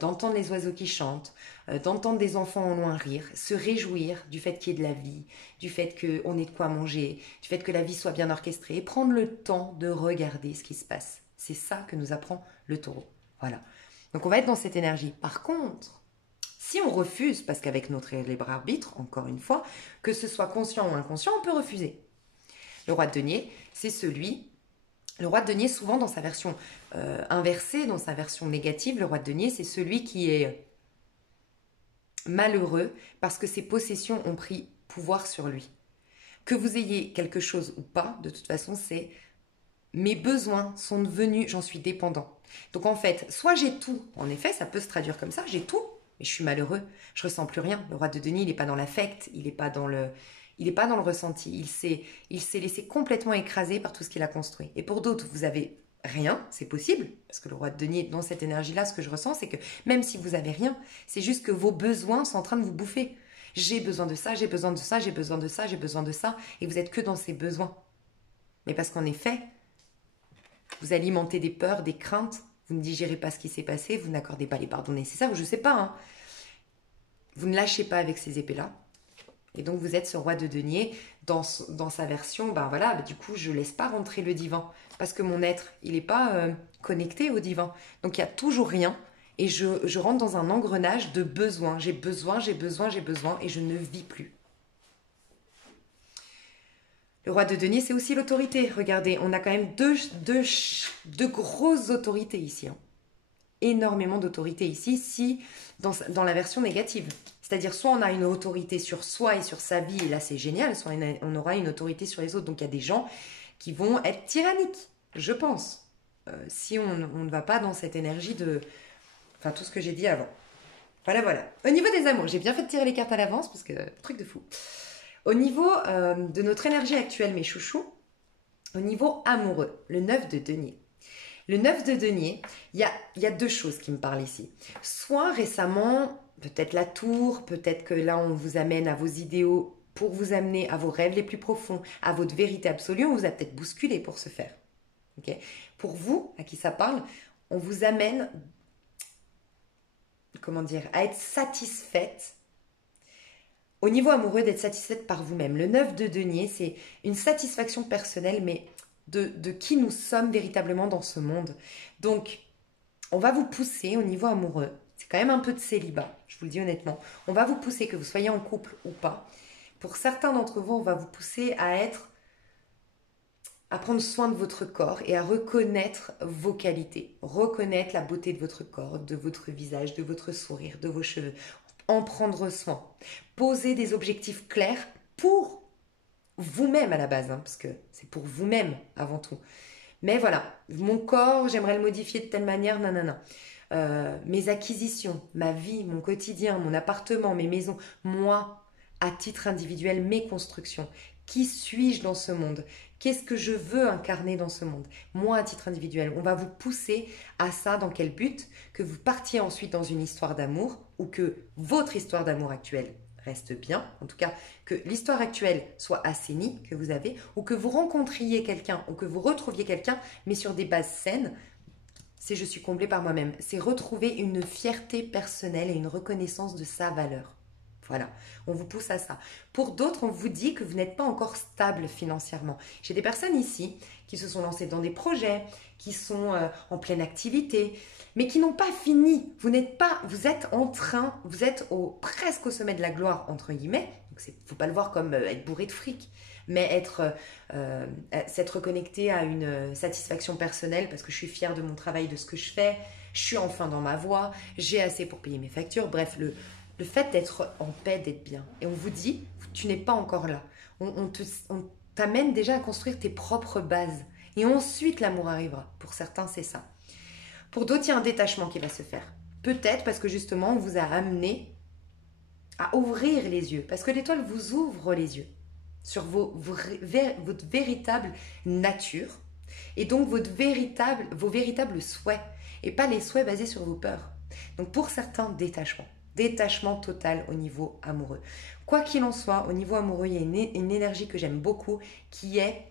d'entendre les oiseaux qui chantent, d'entendre des enfants en loin rire, se réjouir du fait qu'il y ait de la vie, du fait qu'on ait de quoi manger, du fait que la vie soit bien orchestrée, et prendre le temps de regarder ce qui se passe. C'est ça que nous apprend le taureau. Voilà. Donc on va être dans cette énergie. Par contre, Si on refuse, parce qu'avec notre libre arbitre, encore une fois, que ce soit conscient ou inconscient, on peut refuser. Le roi de denier, c'est celui... Le roi de denier, souvent dans sa version inversée, dans sa version négative, le roi de denier, c'est celui qui est malheureux parce que ses possessions ont pris pouvoir sur lui. Que vous ayez quelque chose ou pas, de toute façon, c'est mes besoins sont devenus, j'en suis dépendant. Donc en fait, soit j'ai tout, en effet, ça peut se traduire comme ça, j'ai tout, mais je suis malheureux, je ressens plus rien. Le roi de denier, il n'est pas dans l'affect, il n'est pas dans le ressenti, il s'est laissé complètement écraser par tout ce qu'il a construit. Et pour d'autres, vous avez rien, c'est possible, parce que le roi de denier, dans cette énergie-là, ce que je ressens, c'est que même si vous avez rien, c'est juste que vos besoins sont en train de vous bouffer. J'ai besoin de ça, j'ai besoin de ça, j'ai besoin de ça, j'ai besoin de ça, et vous êtes que dans ces besoins. Mais parce qu'en effet, vous alimentez des peurs, des craintes, vous ne digérez pas ce qui s'est passé, vous n'accordez pas les pardons nécessaires, ou je ne sais pas, hein. Vous ne lâchez pas avec ces épées-là. Et donc vous êtes ce roi de denier dans sa version, du coup je laisse pas rentrer le divin, parce que mon être, il n'est pas connecté au divin. Donc il n'y a toujours rien, et je rentre dans un engrenage de besoin. J'ai besoin, j'ai besoin, j'ai besoin, et je ne vis plus. Le roi de denier, c'est aussi l'autorité. Regardez, on a quand même deux grosses autorités ici. Hein. Énormément d'autorité ici, si dans la version négative. C'est-à-dire, soit on a une autorité sur soi et sur sa vie, et là c'est génial, soit on aura une autorité sur les autres. Donc il y a des gens qui vont être tyranniques, je pense, si on ne va pas dans cette énergie de... Enfin, tout ce que j'ai dit avant. Voilà. Au niveau des amours, j'ai bien fait de tirer les cartes à l'avance, parce que truc de fou. Au niveau de notre énergie actuelle, mes chouchous, au niveau amoureux, le 9 de denier. Le 9 de denier, il y a deux choses qui me parlent ici. Soit récemment, peut-être la tour, peut-être que là on vous amène à vos idéaux pour vous amener à vos rêves les plus profonds, à votre vérité absolue, on vous a peut-être bousculé pour ce faire. Okay. Pour vous, à qui ça parle, on vous amène, à être satisfaite. Au niveau amoureux, d'être satisfaite par vous-même. Le 9 de denier, c'est une satisfaction personnelle, mais de qui nous sommes véritablement dans ce monde. Donc, on va vous pousser au niveau amoureux. C'est quand même un peu de célibat, je vous le dis honnêtement. On va vous pousser, que vous soyez en couple ou pas. Pour certains d'entre vous, on va vous pousser à prendre soin de votre corps et à reconnaître vos qualités. Reconnaître la beauté de votre corps, de votre visage, de votre sourire, de vos cheveux. En prendre soin. Poser des objectifs clairs pour vous-même à la base, hein, parce que c'est pour vous-même avant tout. Mais voilà, mon corps, j'aimerais le modifier de telle manière, nanana. Mes acquisitions, ma vie, mon quotidien, mon appartement, mes maisons, moi, à titre individuel, mes constructions. Qui suis-je dans ce monde? Qu'est-ce que je veux incarner dans ce monde? Moi, à titre individuel, on va vous pousser à ça. Dans quel but? Que vous partiez ensuite dans une histoire d'amour ou que votre histoire d'amour actuelle reste bien, en tout cas que l'histoire actuelle soit assainie, que vous avez, ou que vous rencontriez quelqu'un, ou que vous retrouviez quelqu'un, mais sur des bases saines. C'est je suis comblée par moi-même. C'est retrouver une fierté personnelle et une reconnaissance de sa valeur. Voilà, on vous pousse à ça. Pour d'autres, on vous dit que vous n'êtes pas encore stable financièrement. J'ai des personnes ici qui se sont lancées dans des projets, qui sont en pleine activité, mais qui n'ont pas fini. Vous êtes presque au sommet de la gloire, entre guillemets. Il ne faut pas le voir comme être bourré de fric, mais s'être reconnecté à une satisfaction personnelle parce que je suis fière de mon travail, de ce que je fais, je suis enfin dans ma voie, j'ai assez pour payer mes factures. Bref, le fait d'être en paix, d'être bien. Et on vous dit, tu n'es pas encore là. On t'amène déjà à construire tes propres bases. Et ensuite, l'amour arrivera. Pour certains, c'est ça. Pour d'autres, il y a un détachement qui va se faire. Peut-être parce que justement, on vous a amené à ouvrir les yeux. Parce que l'étoile vous ouvre les yeux sur votre véritable nature. Et donc, vos véritables souhaits. Et pas les souhaits basés sur vos peurs. Donc, pour certains, détachement. Détachement total au niveau amoureux. Quoi qu'il en soit, au niveau amoureux, il y a une énergie que j'aime beaucoup qui est,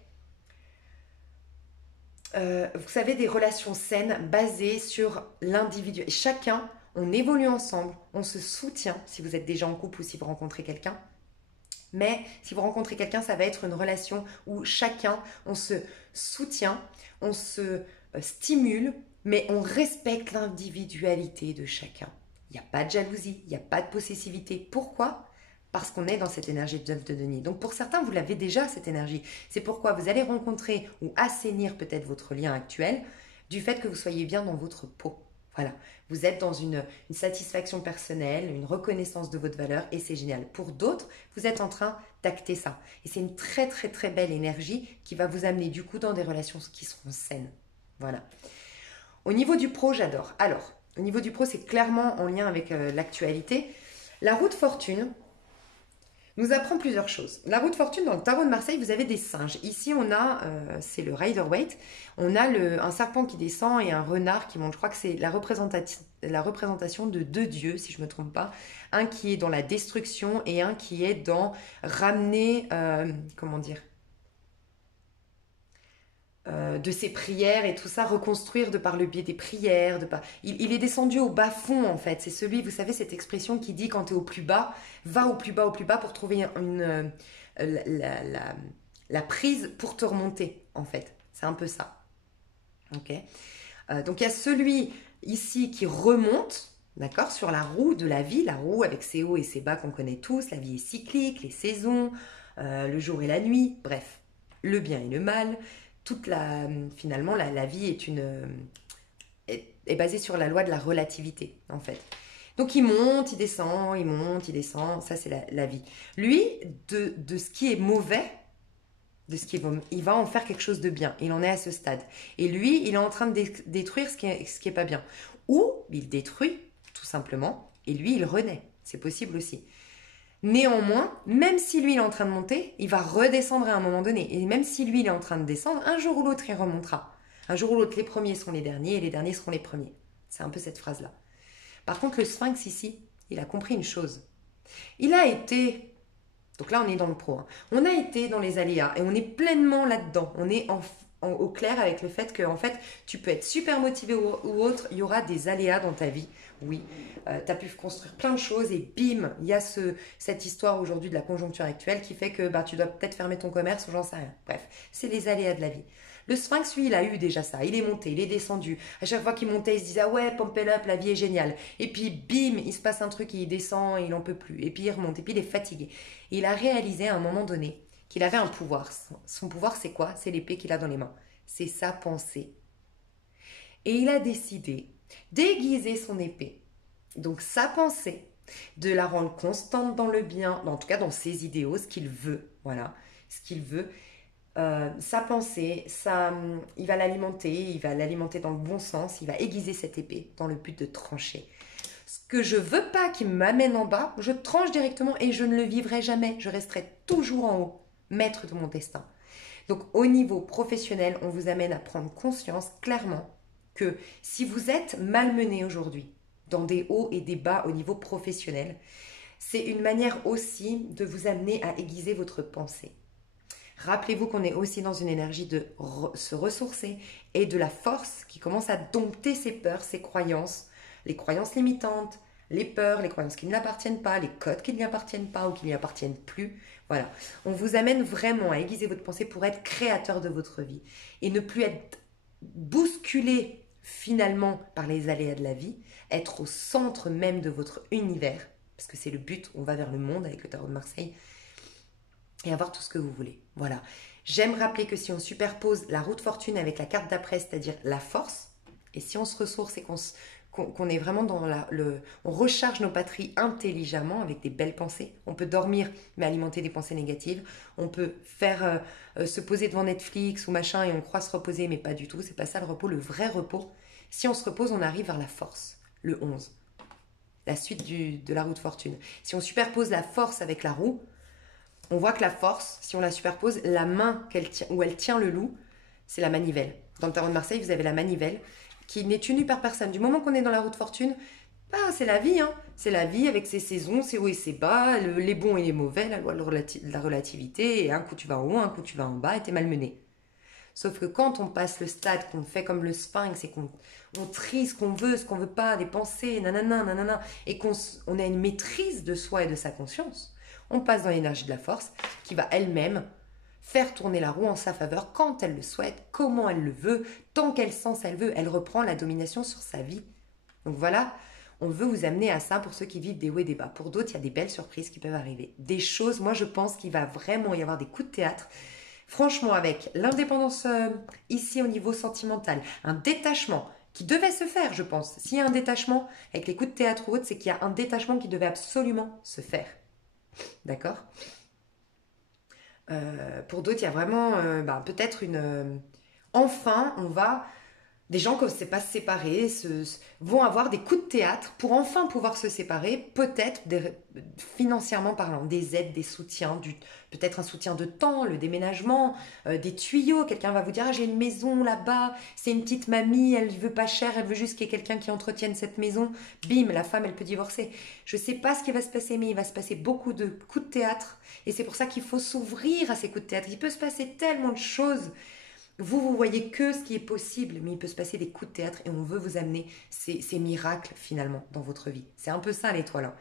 vous savez, des relations saines basées sur l'individu. Chacun, on évolue ensemble, on se soutient si vous êtes déjà en couple ou si vous rencontrez quelqu'un. Mais si vous rencontrez quelqu'un, ça va être une relation où chacun, on se soutient, on se stimule, mais on respecte l'individualité de chacun. Il n'y a pas de jalousie, il n'y a pas de possessivité. Pourquoi? Parce qu'on est dans cette énergie de 9 de denier. Donc pour certains, vous l'avez déjà, cette énergie. C'est pourquoi vous allez rencontrer ou assainir peut-être votre lien actuel du fait que vous soyez bien dans votre peau. Voilà, vous êtes dans une satisfaction personnelle, une reconnaissance de votre valeur et c'est génial. Pour d'autres, vous êtes en train d'acter ça. Et c'est une très très très belle énergie qui va vous amener du coup dans des relations qui seront saines. Voilà. Au niveau du pro, j'adore. Alors, au niveau du pro, c'est clairement en lien avec l'actualité. La roue de fortune nous apprend plusieurs choses. La roue de fortune, dans le tarot de Marseille, vous avez des singes. Ici, on a, c'est le Rider-Waite, on a un serpent qui descend et un renard qui monte. Je crois que c'est la représentation de deux dieux, si je ne me trompe pas. Un qui est dans la destruction et un qui est dans ramener, comment dire, de ses prières et tout ça, reconstruire de par le biais des prières. Il est descendu au bas fond en fait. C'est celui, vous savez, cette expression qui dit quand tu es au plus bas, va au plus bas pour trouver la prise pour te remonter en fait. C'est un peu ça. Ok. Donc il y a celui ici qui remonte, d'accord, sur la roue de la vie, la roue avec ses hauts et ses bas qu'on connaît tous. La vie est cyclique, les saisons, le jour et la nuit, bref, le bien et le mal. Finalement, la vie est basée sur la loi de la relativité, en fait. Donc, il monte, il descend, il monte, il descend. Ça, c'est la vie. Lui, de ce qui est mauvais, il va en faire quelque chose de bien. Il en est à ce stade. Et lui, il est en train de détruire ce qui est pas bien. Ou il détruit, tout simplement, et lui, il renaît. C'est possible aussi. Néanmoins, même si lui il est en train de monter, il va redescendre à un moment donné. Et même si lui il est en train de descendre, un jour ou l'autre il remontera. Un jour ou l'autre, les premiers seront les derniers et les derniers seront les premiers. C'est un peu cette phrase-là. Par contre, le sphinx ici, il a compris une chose. Il a été, donc là on est dans le pro, hein. On a été dans les aléas et on est pleinement là-dedans. On est au clair avec le fait que en fait, tu peux être super motivé ou autre, il y aura des aléas dans ta vie. Oui, tu as pu construire plein de choses et bim, il y a cette histoire aujourd'hui de la conjoncture actuelle qui fait que tu dois peut-être fermer ton commerce ou j'en sais rien. Bref, c'est les aléas de la vie. Le sphinx, lui, il a eu déjà ça. Il est monté, il est descendu. À chaque fois qu'il montait, il se disait ah ouais, pump it up, la vie est géniale. Et puis bim, il se passe un truc, il descend, il n'en peut plus. Et puis il remonte, et puis il est fatigué. Et il a réalisé à un moment donné qu'il avait un pouvoir. Son pouvoir, c'est quoi? C'est l'épée qu'il a dans les mains. C'est sa pensée. Et il a décidé d'aiguiser son épée, donc sa pensée, de la rendre constante dans le bien, en tout cas dans ses idéaux, ce qu'il veut, voilà, ce qu'il veut. Sa pensée, il va l'alimenter dans le bon sens, il va aiguiser cette épée dans le but de trancher. Ce que je veux pas qu'il m'amène en bas, je tranche directement et je ne le vivrai jamais, je resterai toujours en haut, maître de mon destin. Donc au niveau professionnel, on vous amène à prendre conscience clairement que si vous êtes malmené aujourd'hui, dans des hauts et des bas au niveau professionnel, c'est une manière aussi de vous amener à aiguiser votre pensée. Rappelez-vous qu'on est aussi dans une énergie de se ressourcer et de la force qui commence à dompter ses peurs, ses croyances, les croyances limitantes, les peurs, les croyances qui ne lui appartiennent pas, les codes qui ne lui appartiennent pas ou qui ne lui appartiennent plus. Voilà, on vous amène vraiment à aiguiser votre pensée pour être créateur de votre vie et ne plus être bousculé finalement par les aléas de la vie, être au centre même de votre univers, parce que c'est le but, on va vers le monde avec le tarot de Marseille, et avoir tout ce que vous voulez. Voilà. J'aime rappeler que si on superpose la roue de fortune avec la carte d'après, c'est-à-dire la force, et si on se ressource et qu'on est vraiment dans on recharge nos batteries intelligemment avec des belles pensées. On peut dormir mais alimenter des pensées négatives. On peut faire se poser devant Netflix ou machin et on croit se reposer mais pas du tout. C'est pas ça le repos, le vrai repos. Si on se repose, on arrive vers la force, le 11. La suite de la roue de fortune. Si on superpose la force avec la roue, on voit que la force, si on la superpose, la main où elle tient le loup, c'est la manivelle. Dans le tarot de Marseille, vous avez la manivelle qui n'est tenue par personne. Du moment qu'on est dans la roue de fortune, c'est la vie. Hein. C'est la vie avec ses saisons, ses hauts et ses bas, les bons et les mauvais, la loi de la relativité. Et un coup tu vas en haut, un coup tu vas en bas et t'es malmené. Sauf que quand on passe le stade, qu'on fait comme le sphinx et qu'on trie ce qu'on veut pas, des pensées, nanana, et qu'on a une maîtrise de soi et de sa conscience, on passe dans l'énergie de la force qui va elle-même faire tourner la roue en sa faveur quand elle le souhaite, comment elle le veut, dans quel sens elle veut. Elle reprend la domination sur sa vie. Donc voilà, on veut vous amener à ça pour ceux qui vivent des hauts et des bas. Pour d'autres, il y a des belles surprises qui peuvent arriver. Des choses, moi je pense qu'il va vraiment y avoir des coups de théâtre. Franchement, avec l'indépendance ici au niveau sentimental, un détachement qui devait se faire, je pense. S'il y a un détachement avec les coups de théâtre ou autre, c'est qu'il y a un détachement qui devait absolument se faire. D'accord. Pour d'autres, il y a vraiment peut-être enfin, on va des gens qui ne savent pas se séparer vont avoir des coups de théâtre pour enfin pouvoir se séparer, peut-être financièrement parlant, des aides, des soutiens, peut-être un soutien de temps, le déménagement, des tuyaux. Quelqu'un va vous dire, ah, j'ai une maison là-bas, c'est une petite mamie, elle veut pas cher, elle veut juste qu'il y ait quelqu'un qui entretienne cette maison. Bim, la femme, elle peut divorcer. Je ne sais pas ce qui va se passer, mais il va se passer beaucoup de coups de théâtre. Et c'est pour ça qu'il faut s'ouvrir à ces coups de théâtre. Il peut se passer tellement de choses. Vous voyez que ce qui est possible, mais il peut se passer des coups de théâtre et on veut vous amener ces miracles finalement dans votre vie. C'est un peu ça l'étoile.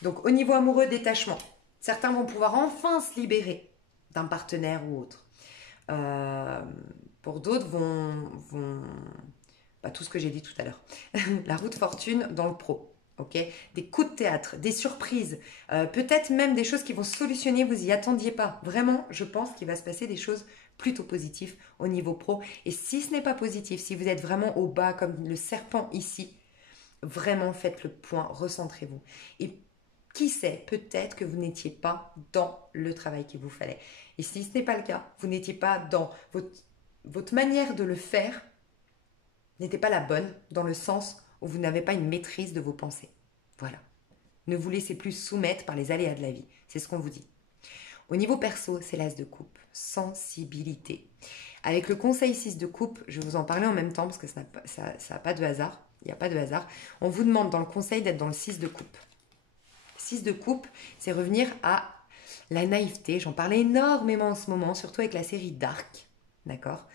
Donc au niveau amoureux, détachement. Certains vont pouvoir enfin se libérer d'un partenaire ou autre. Pour d'autres tout ce que j'ai dit tout à l'heure. La route fortune dans le pro. Okay, des coups de théâtre, des surprises, peut-être même des choses qui vont se solutionner, vous y attendiez pas. Vraiment, je pense qu'il va se passer des choses plutôt positives au niveau pro. Et si ce n'est pas positif, si vous êtes vraiment au bas comme le serpent ici, vraiment faites le point, recentrez-vous. Et qui sait, peut-être que vous n'étiez pas dans le travail qu'il vous fallait. Et si ce n'est pas le cas, vous n'étiez pas dans votre manière de le faire, n'était pas la bonne dans le sens où vous n'avez pas une maîtrise de vos pensées. Voilà. Ne vous laissez plus soumettre par les aléas de la vie. C'est ce qu'on vous dit. Au niveau perso, c'est l'as de coupe. Sensibilité. Avec le conseil 6 de coupe, je vais vous en parler en même temps parce que ça n'a pas de hasard. Il n'y a pas de hasard. On vous demande dans le conseil d'être dans le 6 de coupe. 6 de coupe, c'est revenir à la naïveté. J'en parlais énormément en ce moment, surtout avec la série Dark, d'accord,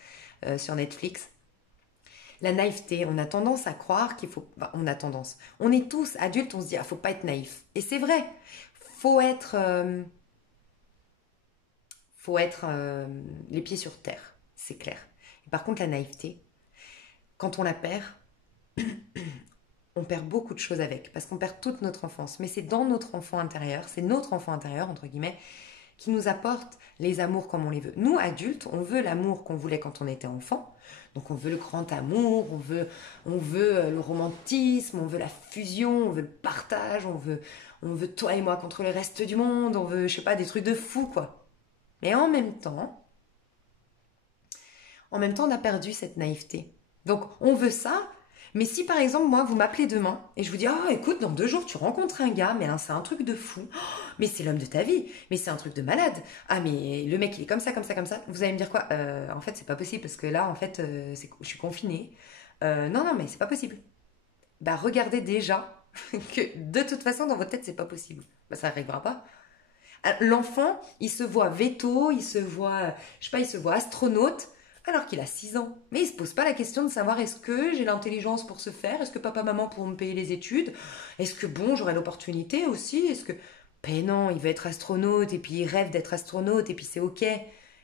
sur Netflix. La naïveté, on a tendance à croire qu'il faut... on a tendance. On est tous adultes, on se dit, faut pas être naïf. Et c'est vrai. Faut être les pieds sur terre. C'est clair. Et par contre, la naïveté, quand on la perd, on perd beaucoup de choses avec. Parce qu'on perd toute notre enfance. Mais c'est dans notre enfant intérieur, c'est notre enfant intérieur, entre guillemets, qui nous apporte les amours comme on les veut. Nous, adultes, on veut l'amour qu'on voulait quand on était enfant. Donc on veut le grand amour, on veut le romantisme, on veut la fusion, on veut le partage, on veut toi et moi contre le reste du monde, on veut, je sais pas, des trucs de fou, quoi. Mais en même temps, on a perdu cette naïveté. Donc on veut ça, mais si par exemple, moi, vous m'appelez demain et je vous dis, ah, écoute, dans 2 jours, tu rencontres un gars, mais là, c'est un truc de fou. Oh, mais c'est l'homme de ta vie. Mais c'est un truc de malade. Ah, mais le mec, il est comme ça, comme ça, comme ça. Vous allez me dire quoi? En fait, c'est pas possible parce que là, en fait, je suis confinée. Non, mais c'est pas possible. Bah, regardez déjà que de toute façon, dans votre tête, c'est pas possible. Bah, ça n'arrivera pas. L'enfant, il se voit veto, il se voit, je sais pas, il se voit astronaute. Alors qu'il a 6 ans. Mais il ne se pose pas la question de savoir est-ce que j'ai l'intelligence pour ce faire? Est-ce que papa, maman pourront me payer les études? Est-ce que bon, j'aurai l'opportunité aussi? Est-ce que... Ben non, il veut être astronaute et puis il rêve d'être astronaute et puis c'est ok.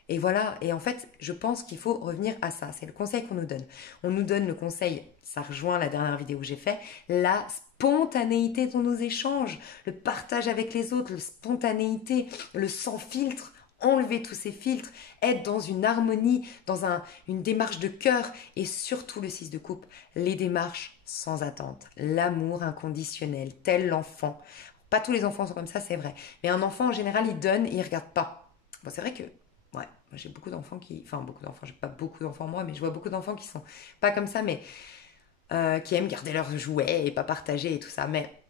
Et voilà. Et en fait, je pense qu'il faut revenir à ça. C'est le conseil qu'on nous donne. On nous donne le conseil, ça rejoint la dernière vidéo que j'ai fait, la spontanéité dans nos échanges, le partage avec les autres, la spontanéité, le sans filtre. Enlever tous ces filtres, être dans une harmonie, dans une démarche de cœur et surtout le 6 de coupe, les démarches sans attente, l'amour inconditionnel, tel l'enfant. Pas tous les enfants sont comme ça, c'est vrai. Mais un enfant en général, il donne et il ne regarde pas. Bon, c'est vrai que, ouais, moi j'ai beaucoup d'enfants j'ai pas beaucoup d'enfants moi, mais je vois beaucoup d'enfants qui sont pas comme ça, mais qui aiment garder leurs jouets et pas partager et tout ça. Mais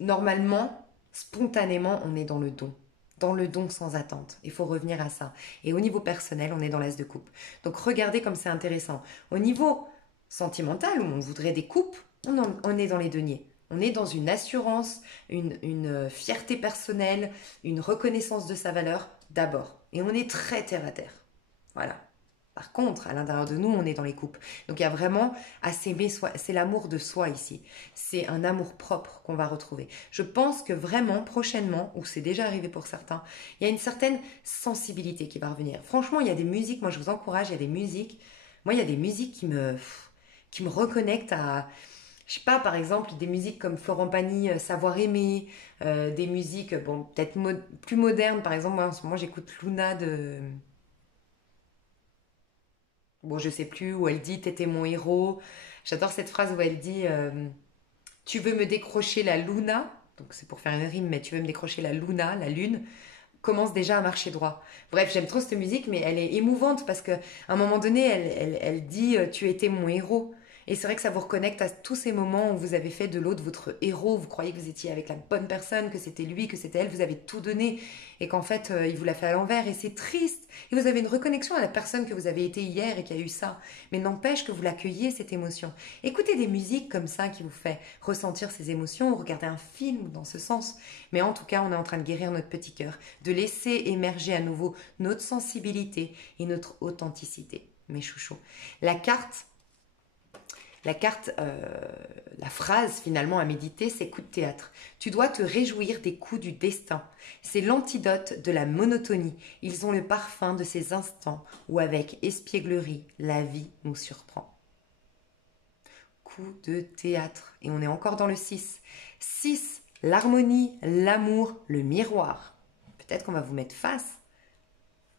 normalement, spontanément, on est dans le don sans attente. Il faut revenir à ça. Et au niveau personnel, on est dans l'as de coupe. Donc regardez comme c'est intéressant. Au niveau sentimental, où on voudrait des coupes, on est dans les deniers. On est dans une assurance, une fierté personnelle, une reconnaissance de sa valeur d'abord. Et on est très terre à terre. Voilà. Par contre, à l'intérieur de nous, on est dans les coupes. Donc il y a vraiment à s'aimer soi. C'est l'amour de soi ici. C'est un amour propre qu'on va retrouver. Je pense que vraiment, prochainement, ou c'est déjà arrivé pour certains, il y a une certaine sensibilité qui va revenir. Franchement, il y a des musiques, moi je vous encourage, il y a des musiques. Moi, il y a des musiques qui me reconnectent à, je sais pas, par exemple, des musiques comme Florent Pagny, Savoir aimer, des musiques, bon, peut-être plus modernes. Par exemple, moi, en ce moment, j'écoute Luna de... Bon, je sais plus, où elle dit «T'étais mon héros». J'adore cette phrase où elle dit tu veux me décrocher la Luna. Donc, c'est pour faire une rime, mais tu veux me décrocher la Luna, la lune. Commence déjà à marcher droit. Bref, j'aime trop cette musique, mais elle est émouvante parce qu'à un moment donné, elle dit tu étais mon héros. Et c'est vrai que ça vous reconnecte à tous ces moments où vous avez fait de l'autre votre héros, vous croyez que vous étiez avec la bonne personne, que c'était lui, que c'était elle, vous avez tout donné, et qu'en fait, il vous l'a fait à l'envers, et c'est triste. Et vous avez une reconnexion à la personne que vous avez été hier et qui a eu ça. Mais n'empêche que vous l'accueillez, cette émotion. Écoutez des musiques comme ça qui vous fait ressentir ces émotions, ou regardez un film dans ce sens. Mais en tout cas, on est en train de guérir notre petit cœur, de laisser émerger à nouveau notre sensibilité et notre authenticité. Mes chouchous. La carte, la phrase finalement à méditer, c'est coup de théâtre. Tu dois te réjouir des coups du destin. C'est l'antidote de la monotonie. Ils ont le parfum de ces instants où avec espièglerie, la vie nous surprend. Coup de théâtre. Et on est encore dans le 6. 6. L'harmonie, l'amour, le miroir. Peut-être qu'on va vous mettre face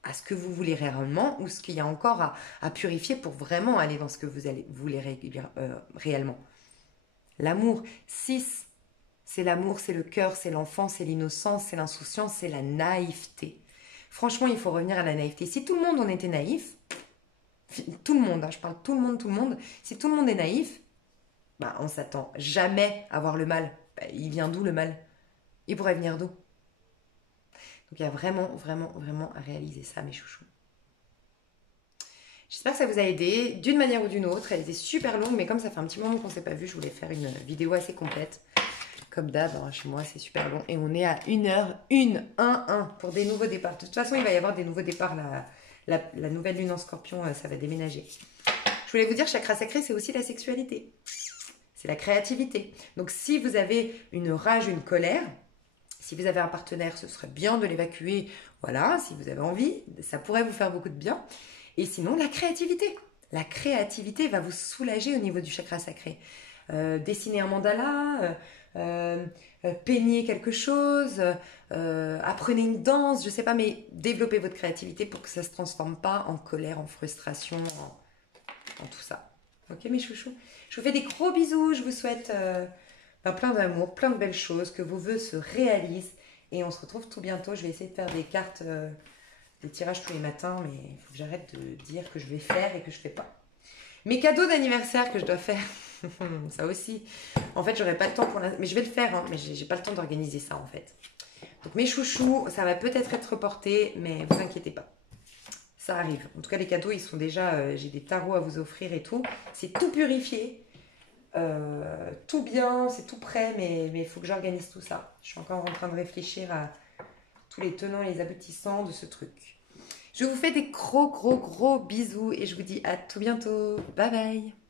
à ce que vous voulez réellement ou ce qu'il y a encore à purifier pour vraiment aller dans ce que vous voulez réellement. L'amour, 6, c'est l'amour, c'est le cœur, c'est l'enfance, c'est l'innocence, c'est l'insouciance, c'est la naïveté. Franchement, il faut revenir à la naïveté. Si tout le monde en était naïf, tout le monde, hein, je parle tout le monde, si tout le monde est naïf, bah, on s'attend jamais à voir le mal. Bah, il vient d'où le mal? Il pourrait venir d'où? Donc il y a vraiment, vraiment, vraiment à réaliser ça, mes chouchous. J'espère que ça vous a aidé d'une manière ou d'une autre. Elle était super longue, mais comme ça fait un petit moment qu'on ne s'est pas vu, je voulais faire une vidéo assez complète. Comme d'hab, hein, chez moi, c'est super long. Et on est à 1h01 pour des nouveaux départs. De toute façon, il va y avoir des nouveaux départs. La nouvelle lune en scorpion, ça va déménager. Je voulais vous dire, chakra sacré, c'est aussi la sexualité. C'est la créativité. Donc si vous avez une rage, une colère, si vous avez un partenaire, ce serait bien de l'évacuer. Voilà, si vous avez envie, ça pourrait vous faire beaucoup de bien. Et sinon, la créativité. La créativité va vous soulager au niveau du chakra sacré. Dessiner un mandala, peigner quelque chose, apprenez une danse, je sais pas, mais développez votre créativité pour que ça ne se transforme pas en colère, en frustration, en tout ça. Ok mes chouchous? Je vous fais des gros bisous, je vous souhaite plein d'amour, plein de belles choses, que vos vœux se réalisent. Et on se retrouve tout bientôt. Je vais essayer de faire des cartes, des tirages tous les matins, mais il faut que j'arrête de dire que je vais faire et que je fais pas. Mes cadeaux d'anniversaire que je dois faire, ça aussi. En fait, j'aurai pas le temps pour l'instant, mais je vais le faire, hein, mais j'ai pas le temps d'organiser ça en fait. Donc mes chouchous, ça va peut-être être reporté, mais vous inquiétez pas. Ça arrive. En tout cas, les cadeaux, ils sont déjà... j'ai des tarots à vous offrir et tout. C'est tout purifié. Tout bien, c'est tout prêt, mais il faut que j'organise tout ça. Je suis encore en train de réfléchir à tous les tenants et les aboutissants de ce truc. Je vous fais des gros bisous et je vous dis à tout bientôt. Bye bye.